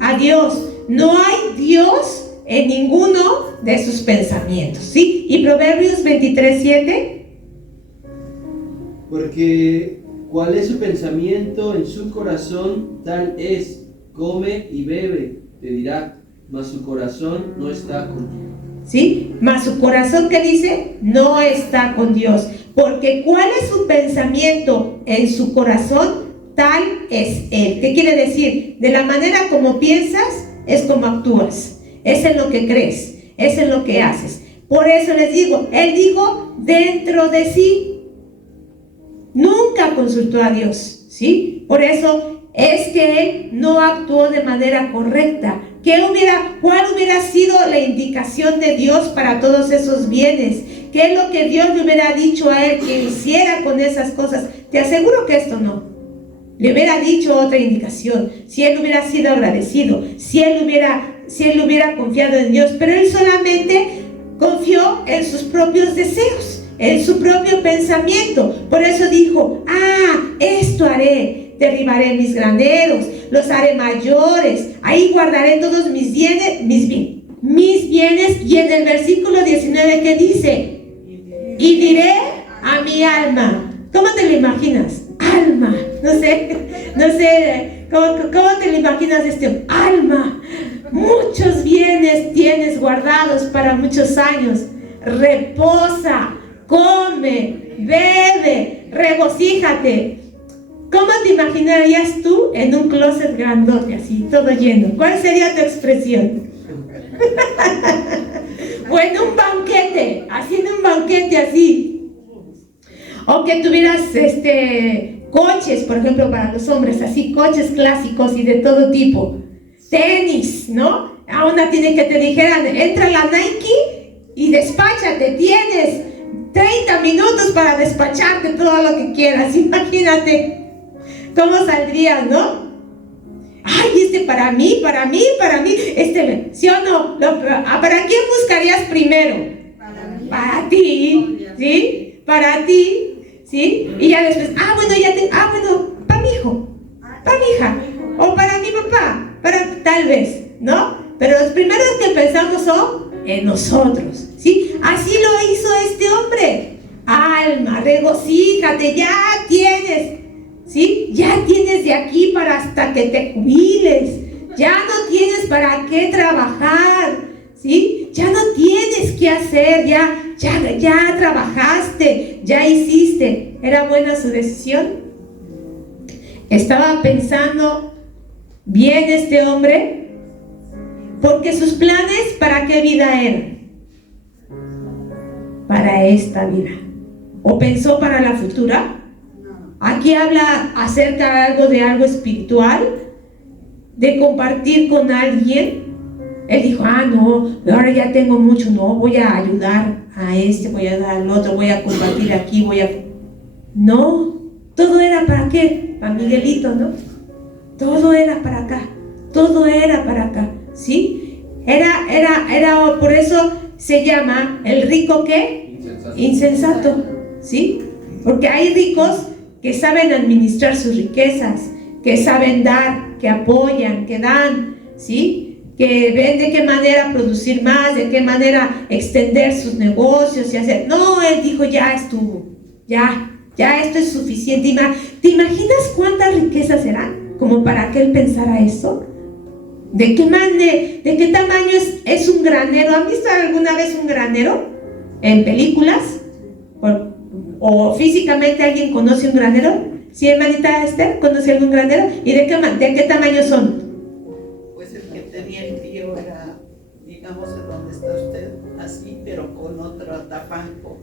a Dios. No hay Dios en ninguno de sus pensamientos. ¿Sí? Y Proverbios 23:7. Porque ¿cuál es su pensamiento en su corazón? Tal es, come y bebe, te dirá, mas su corazón no está contigo. ¿Sí? Mas su corazón, ¿qué dice? No está con Dios. Porque ¿cuál es su pensamiento en su corazón? Tal es Él. ¿Qué quiere decir? De la manera como piensas, es como actúas. Es en lo que crees, es en lo que haces. Por eso les digo, Él dijo dentro de sí. Nunca consultó a Dios, ¿sí? Por eso es que Él no actuó de manera correcta. ¿Cuál hubiera sido la indicación de Dios para todos esos bienes? ¿Qué es lo que Dios le hubiera dicho a Él que hiciera con esas cosas? Te aseguro que esto no. Le hubiera dicho otra indicación, si Él hubiera sido agradecido, si él hubiera confiado en Dios, pero Él solamente confió en sus propios deseos, en su propio pensamiento. Por eso dijo, esto haré, derribaré mis graneros, los haré mayores, ahí guardaré todos mis bienes, y en el versículo 19 que dice, y diré a mi alma. ¿Cómo te lo imaginas? Alma, no sé, ¿cómo te lo imaginas alma? Muchos bienes tienes guardados para muchos años. Reposa, come, bebe, regocíjate. ¿Cómo te imaginarías tú en un closet grandote así, todo lleno? ¿Cuál sería tu expresión? O en un banquete, haciendo un banquete así. O que tuvieras coches, por ejemplo, para los hombres, así, coches clásicos y de todo tipo. Tenis, ¿no? A una tiene que te dijeran, entra a la Nike y despáchate, tienes 30 minutos para despacharte todo lo que quieras. Imagínate cómo saldrías, ¿no? Ay, para mí, ¿sí o no? ¿Para quién buscarías primero? Para ti, ¿sí? Para ti, ¿sí? Y ya después, para mi hijo, para mi hija, o para mi papá, tal vez, ¿no? Pero los primeros que pensamos son en nosotros, ¿sí? Así lo hizo este hombre. Alma, regocíjate, ya tienes, ¿sí? Ya tienes de aquí para hasta que te jubiles. Ya no tienes para qué trabajar, ¿sí? Ya no tienes qué hacer, ya trabajaste, ya hiciste. ¿Era buena su decisión? Estaba pensando bien este hombre, porque sus planes, ¿para qué vida eran? Para esta vida. ¿O pensó para la futura? Aquí habla acerca de algo espiritual, de compartir con alguien. Él dijo, no, ahora ya tengo mucho, no, voy a ayudar a voy a ayudar al otro, voy a compartir aquí, No, todo era para qué, para Miguelito, ¿no? Todo era para acá, ¿sí? Era, por eso se llama el rico, ¿qué? Insensato, ¿sí? Porque hay ricos que saben administrar sus riquezas, que saben dar, que apoyan, que dan, ¿sí? Que ven de qué manera producir más, de qué manera extender sus negocios y hacer. No, él dijo, ya estuvo, ya esto es suficiente. ¿Te imaginas cuántas riquezas serán como para que él pensara eso? ¿De qué tamaño es un granero? ¿Han visto alguna vez un granero en películas? ¿O físicamente alguien conoce un granero? ¿Sí, hermanita Esther? ¿Conoce algún granero? ¿Y de qué tamaño son? Pues el que tenía el tío era, digamos, de donde está usted, así, pero con otro tapanco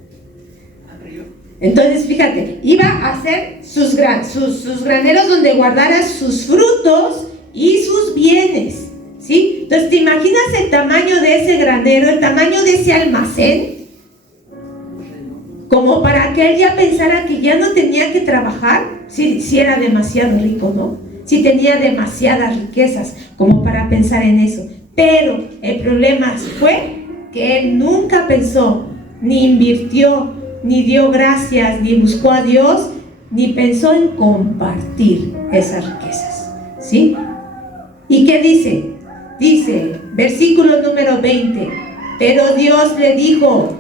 arriba. Entonces, fíjate, iba a hacer sus graneros donde guardara sus frutos y sus bienes, ¿sí? Entonces, ¿te imaginas el tamaño de ese granero, el tamaño de ese almacén? como para que él ya pensara que ya no tenía que trabajar, si era demasiado rico, ¿no? Si tenía demasiadas riquezas, como para pensar en eso. Pero el problema fue que él nunca pensó, ni invirtió, ni dio gracias, ni buscó a Dios, ni pensó en compartir esas riquezas, ¿sí? ¿Y qué dice? Dice, versículo número 20, pero Dios le dijo,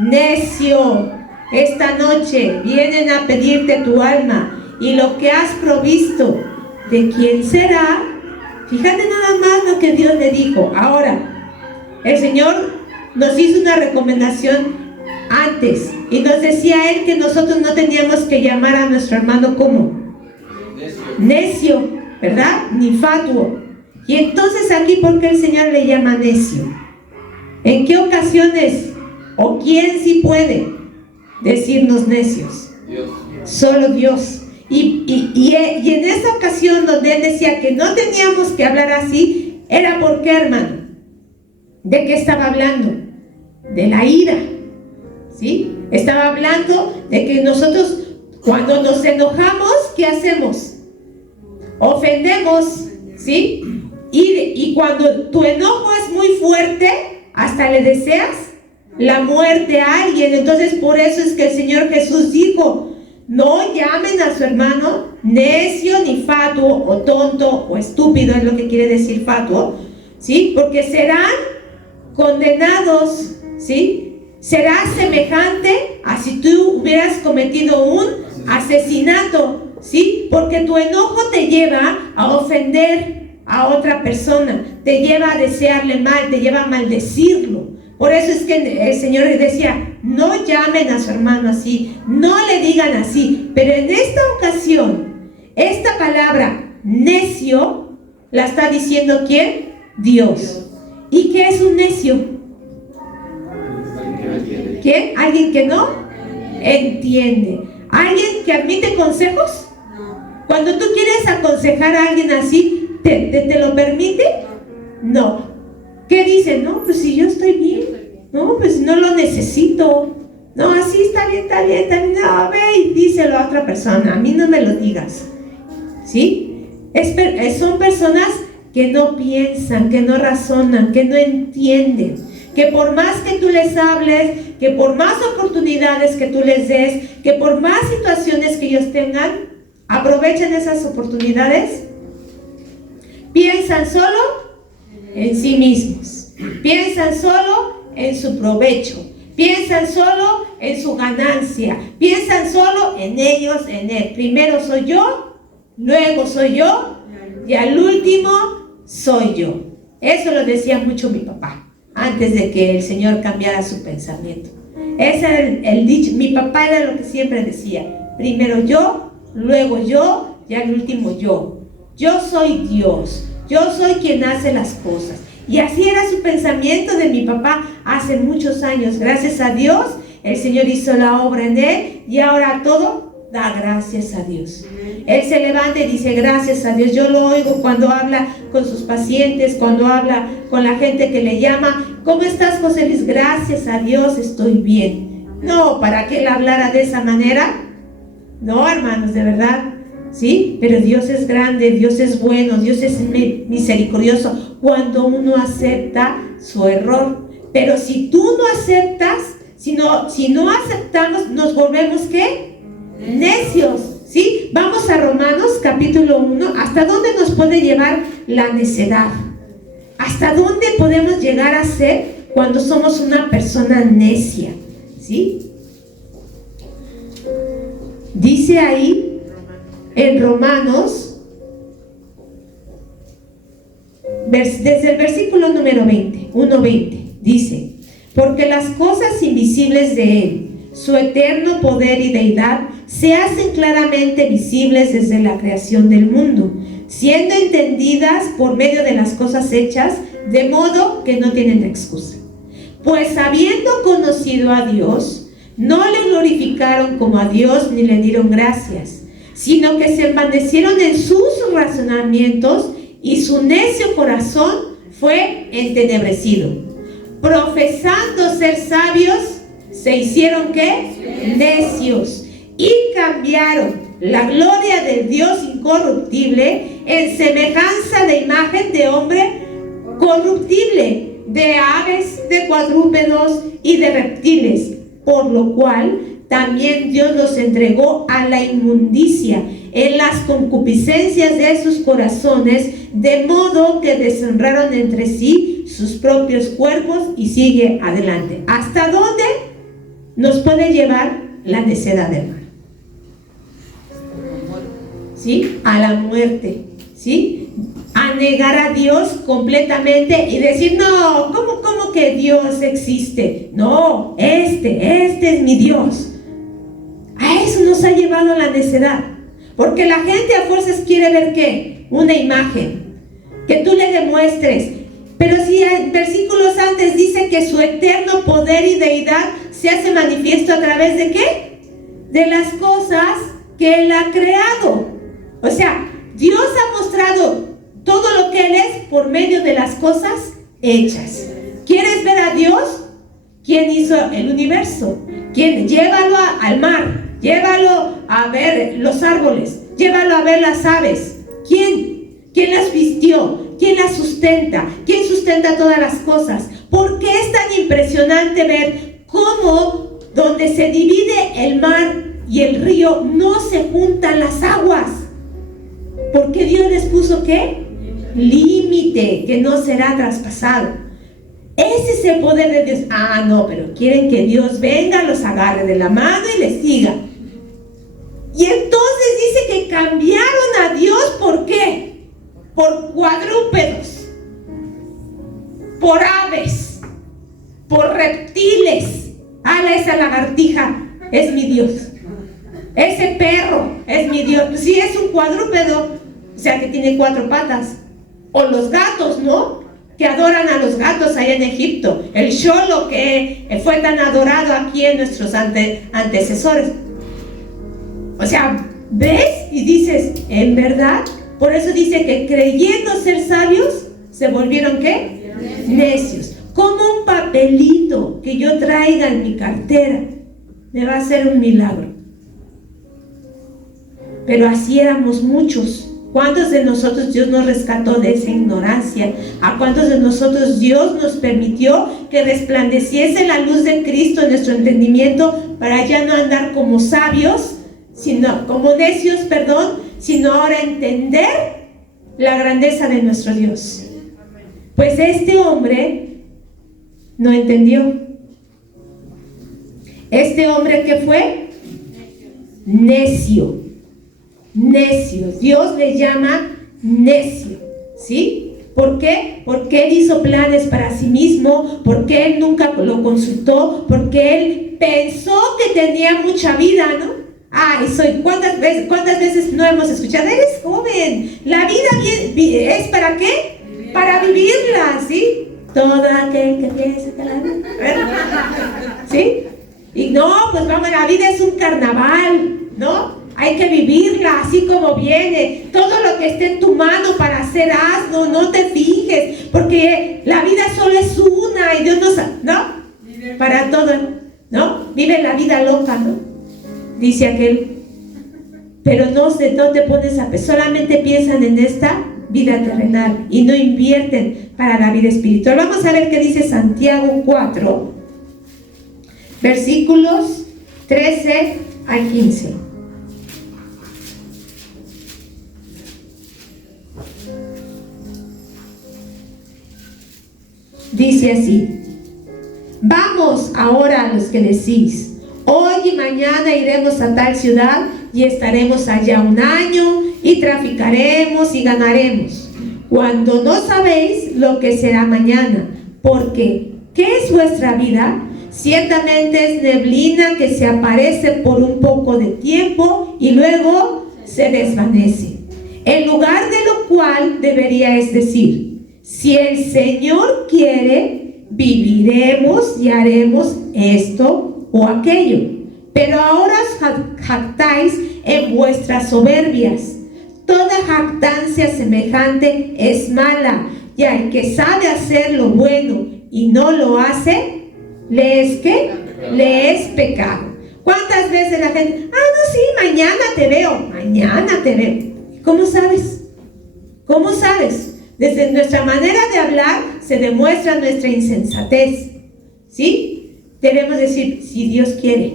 necio, esta noche vienen a pedirte tu alma, y lo que has provisto, ¿de quién será? Fíjate nada más lo que Dios le dijo. Ahora, el Señor nos hizo una recomendación antes, y nos decía Él que nosotros no teníamos que llamar a nuestro hermano como necio, ¿verdad? Ni fatuo. Y entonces aquí, ¿por qué el Señor le llama necio? ¿En qué ocasiones o quién sí puede decirnos necios? Dios. Solo Dios. Y en esa ocasión donde Él decía que no teníamos que hablar así, ¿era por qué, hermano? ¿De qué estaba hablando? De la ira, ¿sí? Estaba hablando de que nosotros, cuando nos enojamos, ¿qué hacemos? Ofendemos, ¿sí? Y cuando tu enojo es muy fuerte, hasta le deseas la muerte a alguien. Entonces, por eso es que el Señor Jesús dijo, no llamen a su hermano necio, ni fatuo, o tonto, o estúpido, es lo que quiere decir fatuo, ¿sí? Porque serán condenados, ¿sí? Será semejante a si tú hubieras cometido un asesinato, ¿sí? Porque tu enojo te lleva a ofender a otra persona, te lleva a desearle mal, te lleva a maldecirlo. Por eso es que el Señor decía, no llamen a su hermano así, no le digan así. Pero en esta ocasión, esta palabra necio la está diciendo ¿quién? Dios. ¿Y qué es un necio? ¿Quién? ¿Alguien que no entiende? ¿Alguien que admite consejos? Cuando tú quieres aconsejar a alguien así, ¿te lo permite? No. ¿Qué dice? No, pues si yo estoy bien. No, pues no lo necesito. No, así está bien. No, ve y díselo a otra persona. A mí no me lo digas. ¿Sí? Son personas que no piensan, que no razonan, que no entienden. Que por más que tú les hables, que por más oportunidades que tú les des, que por más situaciones que ellos tengan, aprovechen esas oportunidades. Piensan solo en sí mismos, piensan solo en su provecho, piensan solo en su ganancia, piensan solo en ellos, en él. Primero soy yo, luego soy yo, y al último soy yo. Eso lo decía mucho mi papá, antes de que el Señor cambiara su pensamiento. Ese era el dicho. Mi papá era lo que siempre decía: primero yo, luego yo, y al último yo. Yo soy Dios, yo soy quien hace las cosas. Y así era su pensamiento de mi papá hace muchos años. Gracias a Dios, el Señor hizo la obra en él, y ahora todo da gracias a Dios. Él se levanta y dice gracias a Dios. Yo lo oigo cuando habla con sus pacientes, cuando habla con la gente que le llama: ¿cómo estás, José Luis? Gracias a Dios, estoy bien. No, para que él hablara de esa manera. No, hermanos, de verdad, ¿sí? Pero Dios es grande, Dios es bueno, Dios es misericordioso cuando uno acepta su error. Pero si tú no aceptas, si no aceptamos, nos volvemos ¿qué? Necios, ¿sí? Vamos a Romanos capítulo 1. ¿Hasta dónde nos puede llevar la necedad? ¿Hasta dónde podemos llegar a ser cuando somos una persona necia? ¿Sí? Dice ahí en Romanos, desde el versículo número 1:20, dice: porque las cosas invisibles de Él, su eterno poder y deidad, se hacen claramente visibles desde la creación del mundo, siendo entendidas por medio de las cosas hechas, de modo que no tienen excusa. Pues habiendo conocido a Dios, no le glorificaron como a Dios ni le dieron gracias, sino que se envanecieron en sus razonamientos, y su necio corazón fue entenebrecido. Profesando ser sabios, se hicieron ¿qué? Necios. Y cambiaron la gloria del Dios incorruptible en semejanza de imagen de hombre corruptible, de aves, de cuadrúpedos y de reptiles, por lo cual también Dios los entregó a la inmundicia en las concupiscencias de sus corazones, de modo que deshonraron entre sí sus propios cuerpos. Y sigue adelante. ¿Hasta dónde nos puede llevar la necedad del mal? ¿Sí? A la muerte, ¿sí? A negar a Dios completamente y decir, no, ¿cómo que Dios existe? No, este es mi Dios. A eso nos ha llevado la necedad. Porque la gente a fuerzas quiere ver ¿qué? Una imagen, que tú le demuestres. Pero si en versículos antes dice que su eterno poder y deidad se hace manifiesto a través de ¿qué? De las cosas que Él ha creado. O sea, Dios ha mostrado todo lo que Él es por medio de las cosas hechas. ¿Quieres ver a Dios? ¿Quién hizo el universo? ¿Quién? Llévalo al mar, llévalo a ver los árboles, llévalo a ver las aves. ¿Quién? ¿Quién las vistió? ¿Quién las sustenta? ¿Quién sustenta todas las cosas? ¿Por qué es tan impresionante ver cómo donde se divide el mar y el río no se juntan las aguas? Porque Dios les puso ¿qué? Límite, que no será traspasado. Ese es el poder de Dios. Ah, no, pero quieren que Dios venga, los agarre de la mano y les siga. Y entonces dice que cambiaron a Dios, ¿por qué? Por cuadrúpedos, por aves, por reptiles. Esa lagartija es mi Dios. Ese perro es mi Dios. Si es un cuadrúpedo, o sea que tiene 4 patas. O los gatos, ¿no? Que adoran a los gatos allá en Egipto. El Xolo que fue tan adorado aquí en nuestros antecesores. O sea, ¿ves? Y dices, ¿en verdad? Por eso dice que creyendo ser sabios, se volvieron ¿qué? Necios. Como un papelito que yo traiga en mi cartera me va a hacer un milagro. Pero así éramos muchos. ¿Cuántos de nosotros Dios nos rescató de esa ignorancia? ¿A cuántos de nosotros Dios nos permitió que resplandeciese la luz de Cristo en nuestro entendimiento para ya no andar como sabios, sino como necios, sino ahora entender la grandeza de nuestro Dios? Pues este hombre no entendió. Este hombre ¿qué fue? Necio. Necio. Dios le llama necio, ¿sí? ¿Por qué? Porque Él hizo planes para sí mismo, porque Él nunca lo consultó, porque Él pensó que tenía mucha vida, ¿no? Ay, ¿cuántas veces no hemos escuchado? Eres joven, la vida es ¿para qué? Para vivirla, ¿sí? Todo aquel que piense que la vida, ¿sí? Y no, pues vamos, la vida es un carnaval, ¿no? Hay que vivirla así como viene. Todo lo que esté en tu mano para hacer, hazlo, no te fijes, porque la vida solo es una y Dios ¿no? Para todo, ¿no? Vive la vida loca, ¿no? Dice aquel. Pero no te pones solamente piensan en esta vida terrenal y no invierten para la vida espiritual. Vamos a ver qué dice Santiago 4, versículos 13 al 15. Dice así: vamos ahora a los que decís, hoy y mañana iremos a tal ciudad y estaremos allá 1 año y traficaremos y ganaremos, cuando no sabéis lo que será mañana. Porque ¿qué es vuestra vida? Ciertamente es neblina que se aparece por un poco de tiempo y luego se desvanece. En lugar de lo cual deberíais decir: si el Señor quiere, viviremos y haremos esto o aquello. Pero ahora os jactáis en vuestras soberbias. Toda jactancia semejante es mala, y al que sabe hacer lo bueno y no lo hace, ¿le es qué? le es pecado. ¿Cuántas veces la gente, no, sí, mañana te veo? ¿Cómo sabes? ¿Cómo sabes? Desde nuestra manera de hablar se demuestra nuestra insensatez, ¿sí? Debemos decir, si Dios quiere,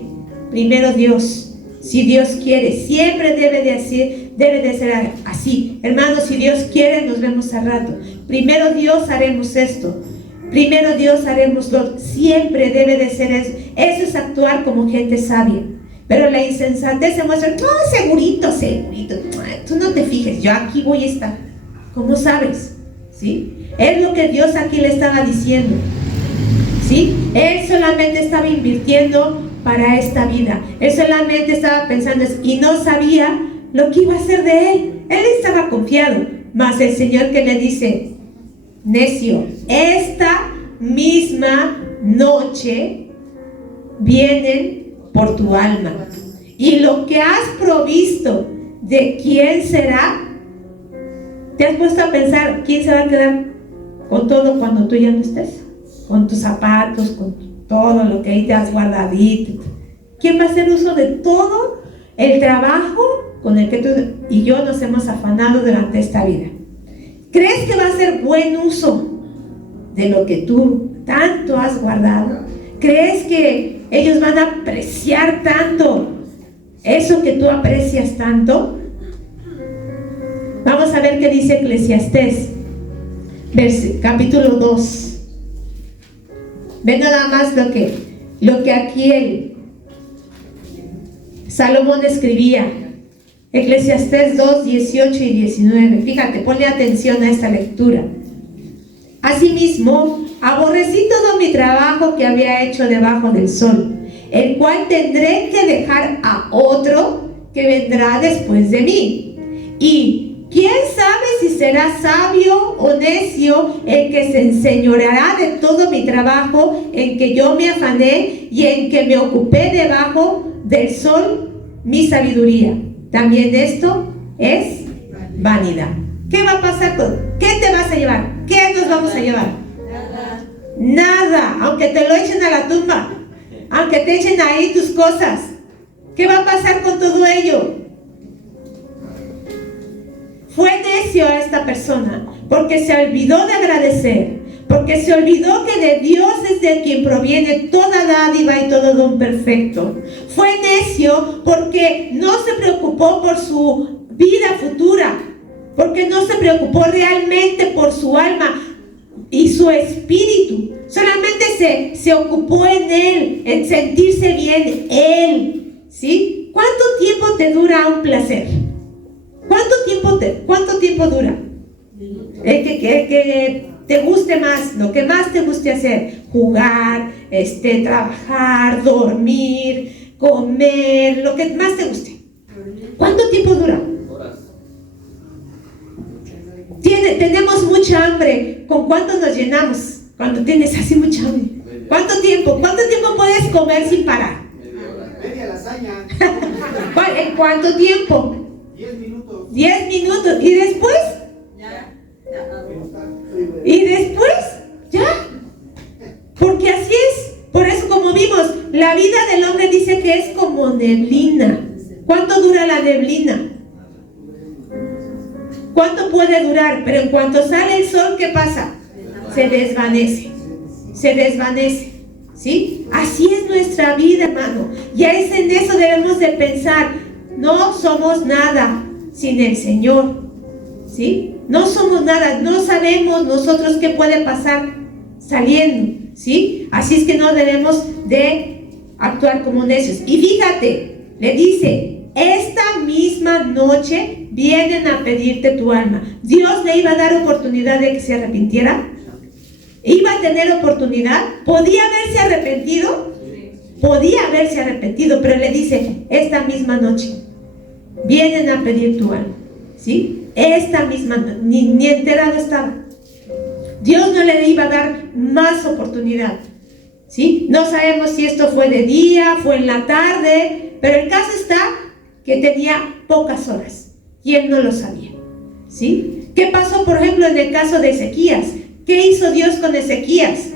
primero Dios, si Dios quiere, siempre debe de ser así. Hermanos, si Dios quiere, nos vemos al rato. Primero Dios haremos esto. Primero Dios haremos lo. Siempre debe de ser eso. Eso es actuar como gente sabia. Pero la insensatez se muestra, no, segurito. Tú no te fijes, yo aquí voy a estar. ¿Cómo sabes? ¿Sí? Es lo que Dios aquí le estaba diciendo. ¿Sí? Él solamente estaba invirtiendo para esta vida. Él solamente estaba pensando y no sabía lo que iba a hacer de él. Él estaba confiado. Mas el Señor que le dice, necio, esta misma noche vienen por tu alma. Y lo que has provisto, ¿de quién será? ¿Te has puesto a pensar quién se va a quedar con todo cuando tú ya no estés? Con tus zapatos, con todo lo que ahí te has guardadito. ¿Quién va a hacer uso de todo el trabajo con el que tú y yo nos hemos afanado durante esta vida? ¿Crees que va a ser buen uso de lo que tú tanto has guardado? ¿Crees que ellos van a apreciar tanto eso que tú aprecias tanto? Vamos a ver qué dice Eclesiastés, capítulo 2. Ven nada más lo que aquí Salomón escribía. Eclesiastés 2, 18 y 19. Fíjate, ponle atención a esta lectura. Asimismo, aborrecí todo mi trabajo que había hecho debajo del sol, el cual tendré que dejar a otro que vendrá después de mí. Y ¿quién sabe si será sabio o necio el que se enseñoreará de todo mi trabajo en que yo me afané y en que me ocupé debajo del sol mi sabiduría? También esto es vanidad. ¿Qué va a pasar? ¿Qué te vas a llevar? ¿Qué nos vamos a llevar? Nada. Aunque te lo echen a la tumba, aunque te echen ahí tus cosas, ¿qué va a pasar con todo ello? Fue necio a esta persona porque se olvidó de agradecer, porque se olvidó que de Dios es de quien proviene toda dádiva y todo don perfecto. Fue necio porque no se preocupó por su vida futura, porque no se preocupó realmente por su alma y su espíritu. Solamente se ocupó en él, en sentirse bien él, ¿sí? ¿Cuánto tiempo te dura un placer? ¿Cuánto tiempo dura? El que te guste más, lo que más te guste hacer, jugar, trabajar, dormir, comer, lo que más te guste. ¿Cuánto tiempo dura? Tenemos mucha hambre. ¿Con cuánto nos llenamos? Cuando tienes así mucha hambre. ¿Cuánto tiempo puedes comer sin parar? Media lasaña. ¿En cuánto tiempo? 10 minutos. 10 minutos. ¿Y después? ¿Y después? ¿Ya? Porque así es. Por eso, como vimos, la vida del hombre dice que es como neblina. ¿Cuánto dura la neblina? ¿Cuánto puede durar? Pero en cuanto sale el sol, ¿qué pasa? Se desvanece. ¿Sí? Así es nuestra vida, hermano. Y es en eso debemos de pensar. No somos nada sin el Señor. ¿Sí? No somos nada. No sabemos nosotros qué puede pasar saliendo. ¿Sí? Así es que no debemos de actuar como necios. Y fíjate, le dice, esta misma noche vienen a pedirte tu alma. Dios le iba a dar oportunidad de que se arrepintiera. Iba a tener oportunidad. ¿Podía haberse arrepentido? Podía haberse arrepentido, pero le dice, esta misma noche vienen a pedir tu alma. ¿Sí? Esta misma noche, ni enterado estaba. Dios no le iba a dar más oportunidad. ¿Sí? No sabemos si esto fue de día, fue en la tarde, pero el caso está que tenía pocas horas y él no lo sabía. ¿Sí? ¿Qué pasó, por ejemplo, en el caso de Ezequías? ¿Qué hizo Dios con Ezequías?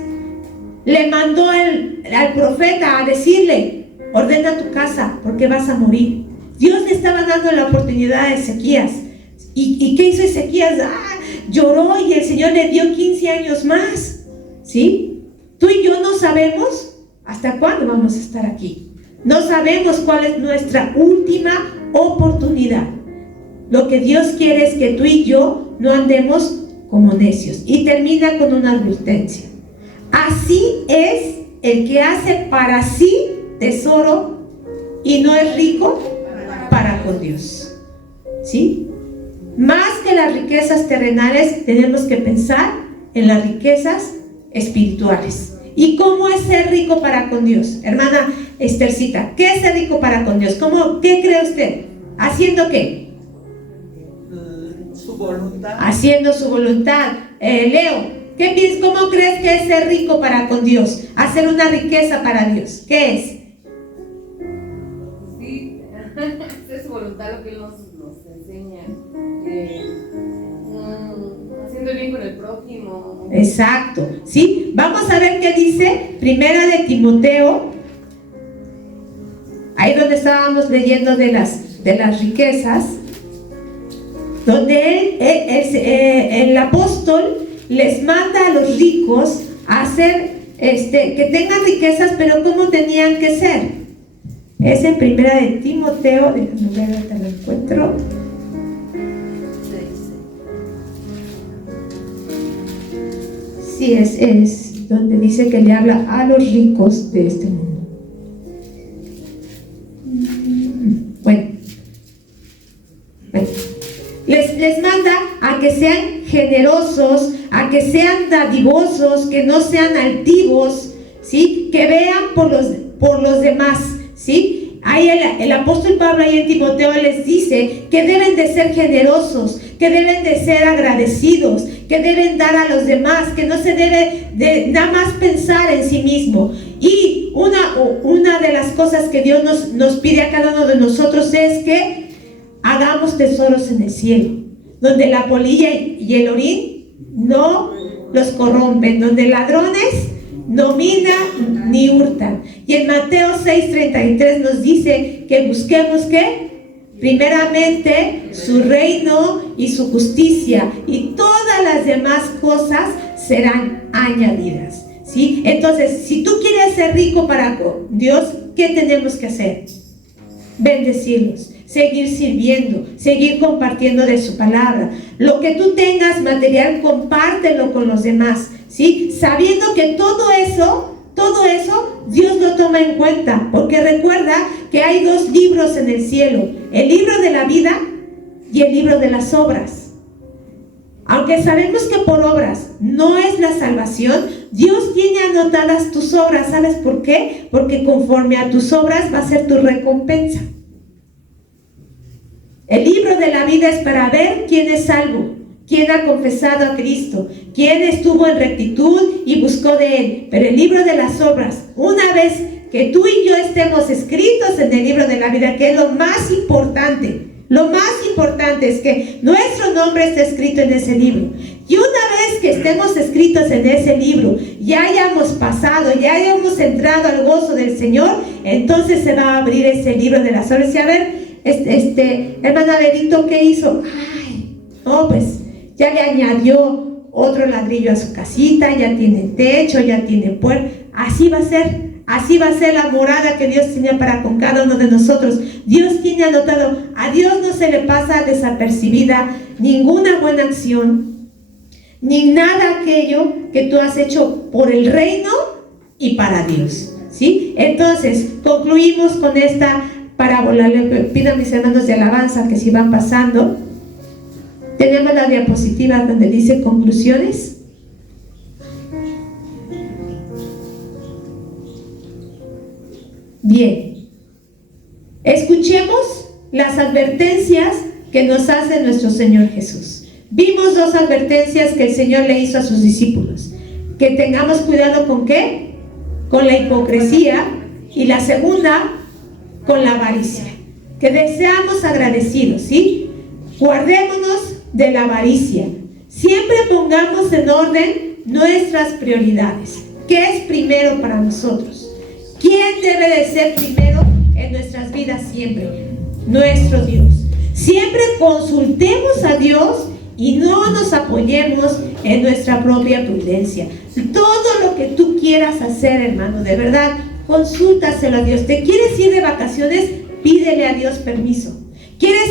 le mandó al profeta a decirle: ordena tu casa porque vas a morir. Dios le estaba dando la oportunidad a Ezequías. ¿Y qué hizo Ezequías? Lloró, y el Señor le dio 15 años más. ¿Sí? Tú y yo no sabemos hasta cuándo vamos a estar aquí. No sabemos cuál es nuestra última oportunidad. Lo que Dios quiere es que tú y yo no andemos como necios. Y termina con una advertencia: así es el que hace para sí tesoro y no es rico para con Dios. ¿Sí? Más que las riquezas terrenales, tenemos que pensar en las riquezas espirituales. ¿Y cómo es ser rico para con Dios? Hermana Esthercita, ¿qué es ser rico para con Dios? ¿Qué cree usted? ¿Haciendo qué? Su voluntad. Haciendo su voluntad. Leo, ¿qué piensas? ¿Cómo crees que es ser rico para con Dios? Hacer una riqueza para Dios. ¿Qué es? Sí, es su voluntad lo que Él nos enseña. Haciendo bien con el prójimo. Exacto, ¿sí? Vamos a ver qué dice Primera de Timoteo, ahí donde estábamos leyendo de las riquezas, donde el apóstol les manda a los ricos a hacer, que tengan riquezas, pero ¿cómo tenían que ser? Es en Primera de Timoteo, déjame ver, ahorita lo encuentro. Sí, es donde dice que le habla a los ricos de este mundo. Bueno. Les manda a que sean generosos, a que sean dadivosos, que no sean altivos, ¿sí? Que vean por los demás, ¿sí? Ahí el apóstol Pablo ahí en Timoteo les dice que deben de ser generosos, que deben de ser agradecidos, que deben dar a los demás, que no se debe de nada más pensar en sí mismo. Y una de las cosas que Dios nos pide a cada uno de nosotros es que hagamos tesoros en el cielo, donde la polilla y el orín no los corrompen, donde ladrones no minan ni hurtan. Y en Mateo 6:33 nos dice que busquemos ¿qué? Primeramente su reino y su justicia, y todas las demás cosas serán añadidas, ¿sí? Entonces, si tú quieres ser rico para Dios, ¿qué tenemos que hacer? Bendecirlos, seguir sirviendo, seguir compartiendo de su palabra. Lo que tú tengas material, compártelo con los demás, ¿sí? Sabiendo que todo eso Dios lo toma en cuenta, porque recuerda que hay 2 libros en el cielo: el libro de la vida y el libro de las obras. Aunque sabemos que por obras no es la salvación, Dios tiene anotadas tus obras. ¿Sabes por qué? Porque conforme a tus obras va a ser tu recompensa. El libro de la vida es para ver quién es salvo, quién ha confesado a Cristo, quién estuvo en rectitud y buscó de Él. Pero el libro de las obras, una vez que tú y yo estemos escritos en el libro de la vida, que es lo más importante es que nuestro nombre esté escrito en ese libro. Y una vez que estemos escritos en ese libro, ya hayamos pasado, ya hayamos entrado al gozo del Señor, entonces se va a abrir ese libro de las obras. Y a ver, hermana Berito, ¿qué hizo? Ay, no, pues ya le añadió otro ladrillo a su casita, ya tiene techo, ya tiene puerta. Así va a ser la morada que Dios tiene para con cada uno de nosotros. Dios tiene anotado. A Dios no se le pasa desapercibida ninguna buena acción, ni nada aquello que tú has hecho por el reino y para Dios, ¿sí? Entonces, concluimos con esta parábola. Le pido a mis hermanos de alabanza que si van pasando, tenemos la diapositiva donde dice conclusiones. Bien, escuchemos las advertencias que nos hace nuestro Señor Jesús. Vimos 2 advertencias que el Señor le hizo a sus discípulos: que tengamos cuidado con ¿qué? Con la hipocresía, y la segunda, con la avaricia, que seamos agradecidos, ¿sí? Guardémonos de la avaricia. Siempre pongamos en orden nuestras prioridades. ¿Qué es primero para nosotros? ¿Quién debe de ser primero en nuestras vidas siempre? Nuestro Dios. Siempre consultemos a Dios y no nos apoyemos en nuestra propia prudencia. Todo lo que tú quieras hacer, hermano, de verdad, consúltaselo a Dios. ¿Te quieres ir de vacaciones? Pídele a Dios permiso. ¿Quieres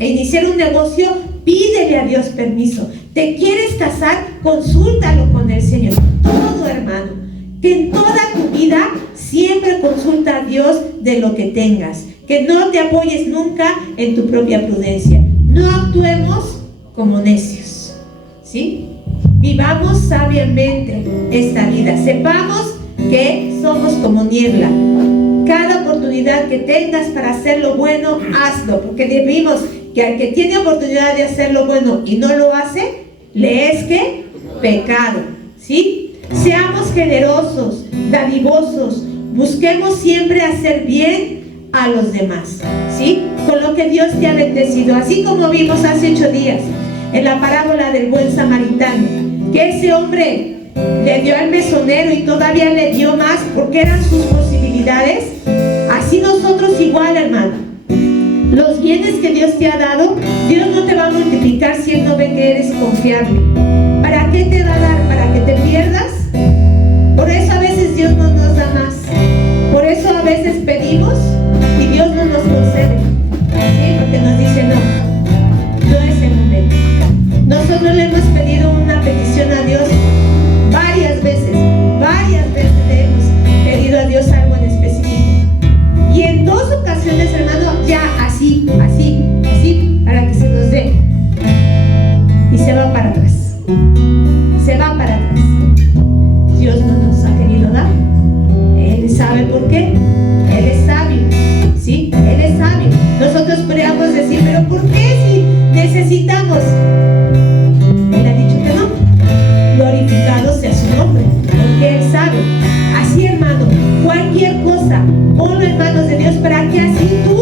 iniciar un negocio? Pídele a Dios permiso. ¿Te quieres casar? Consúltalo con el Señor. Todo, hermano, que en toda tu vida siempre consulta a Dios de lo que tengas. Que no te apoyes nunca en tu propia prudencia. No actuemos como necios, ¿sí? Vivamos sabiamente esta vida. Sepamos que somos como niebla. Cada oportunidad que tengas para hacer lo bueno, hazlo, porque vimos que al que tiene oportunidad de hacer lo bueno y no lo hace, le es que pecado, ¿sí? Seamos generosos, dadivosos, busquemos siempre hacer bien a los demás, ¿sí? Con lo que Dios te ha bendecido, así como vimos hace 8 días en la parábola del buen samaritano, que ese hombre le dio al mesonero y todavía le dio más porque eran sus posibilidades. Así nosotros igual, hermano. Los bienes que Dios te ha dado, Dios no te va a multiplicar si Él no ve que eres confiable. ¿Para qué te va a dar? ¿Para que te pierdas? Por eso a veces Dios no nos da más. Por eso a veces pedimos y Dios no nos concede, ¿sí? Porque nos dice no es el momento. Nosotros le hemos pedido una petición a Dios varias veces le hemos pedido a Dios algo en específico. Y en 2 ocasiones, hermano, ya así, para que se nos dé. Y se va para atrás. Dios no nos ha querido dar. Él sabe por qué. Él es sabio, ¿sí? Él es sabio. Nosotros podríamos decir, pero ¿por qué si necesitamos? Él ha dicho que no. Glorificado sea su nombre, porque Él sabe. Así, hermano, cualquier cosa, ponlo en manos de Dios para que así tú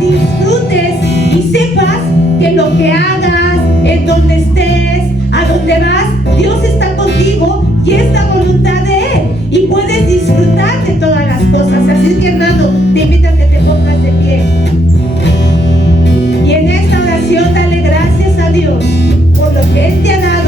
disfrutes y sepas que lo que hagas, en donde estés, a donde vas, Dios está contigo y es la voluntad de Él y puedes disfrutar de todas las cosas. Así es que, hermano, te invito a que te pongas de pie y en esta oración dale gracias a Dios por lo que Él te ha dado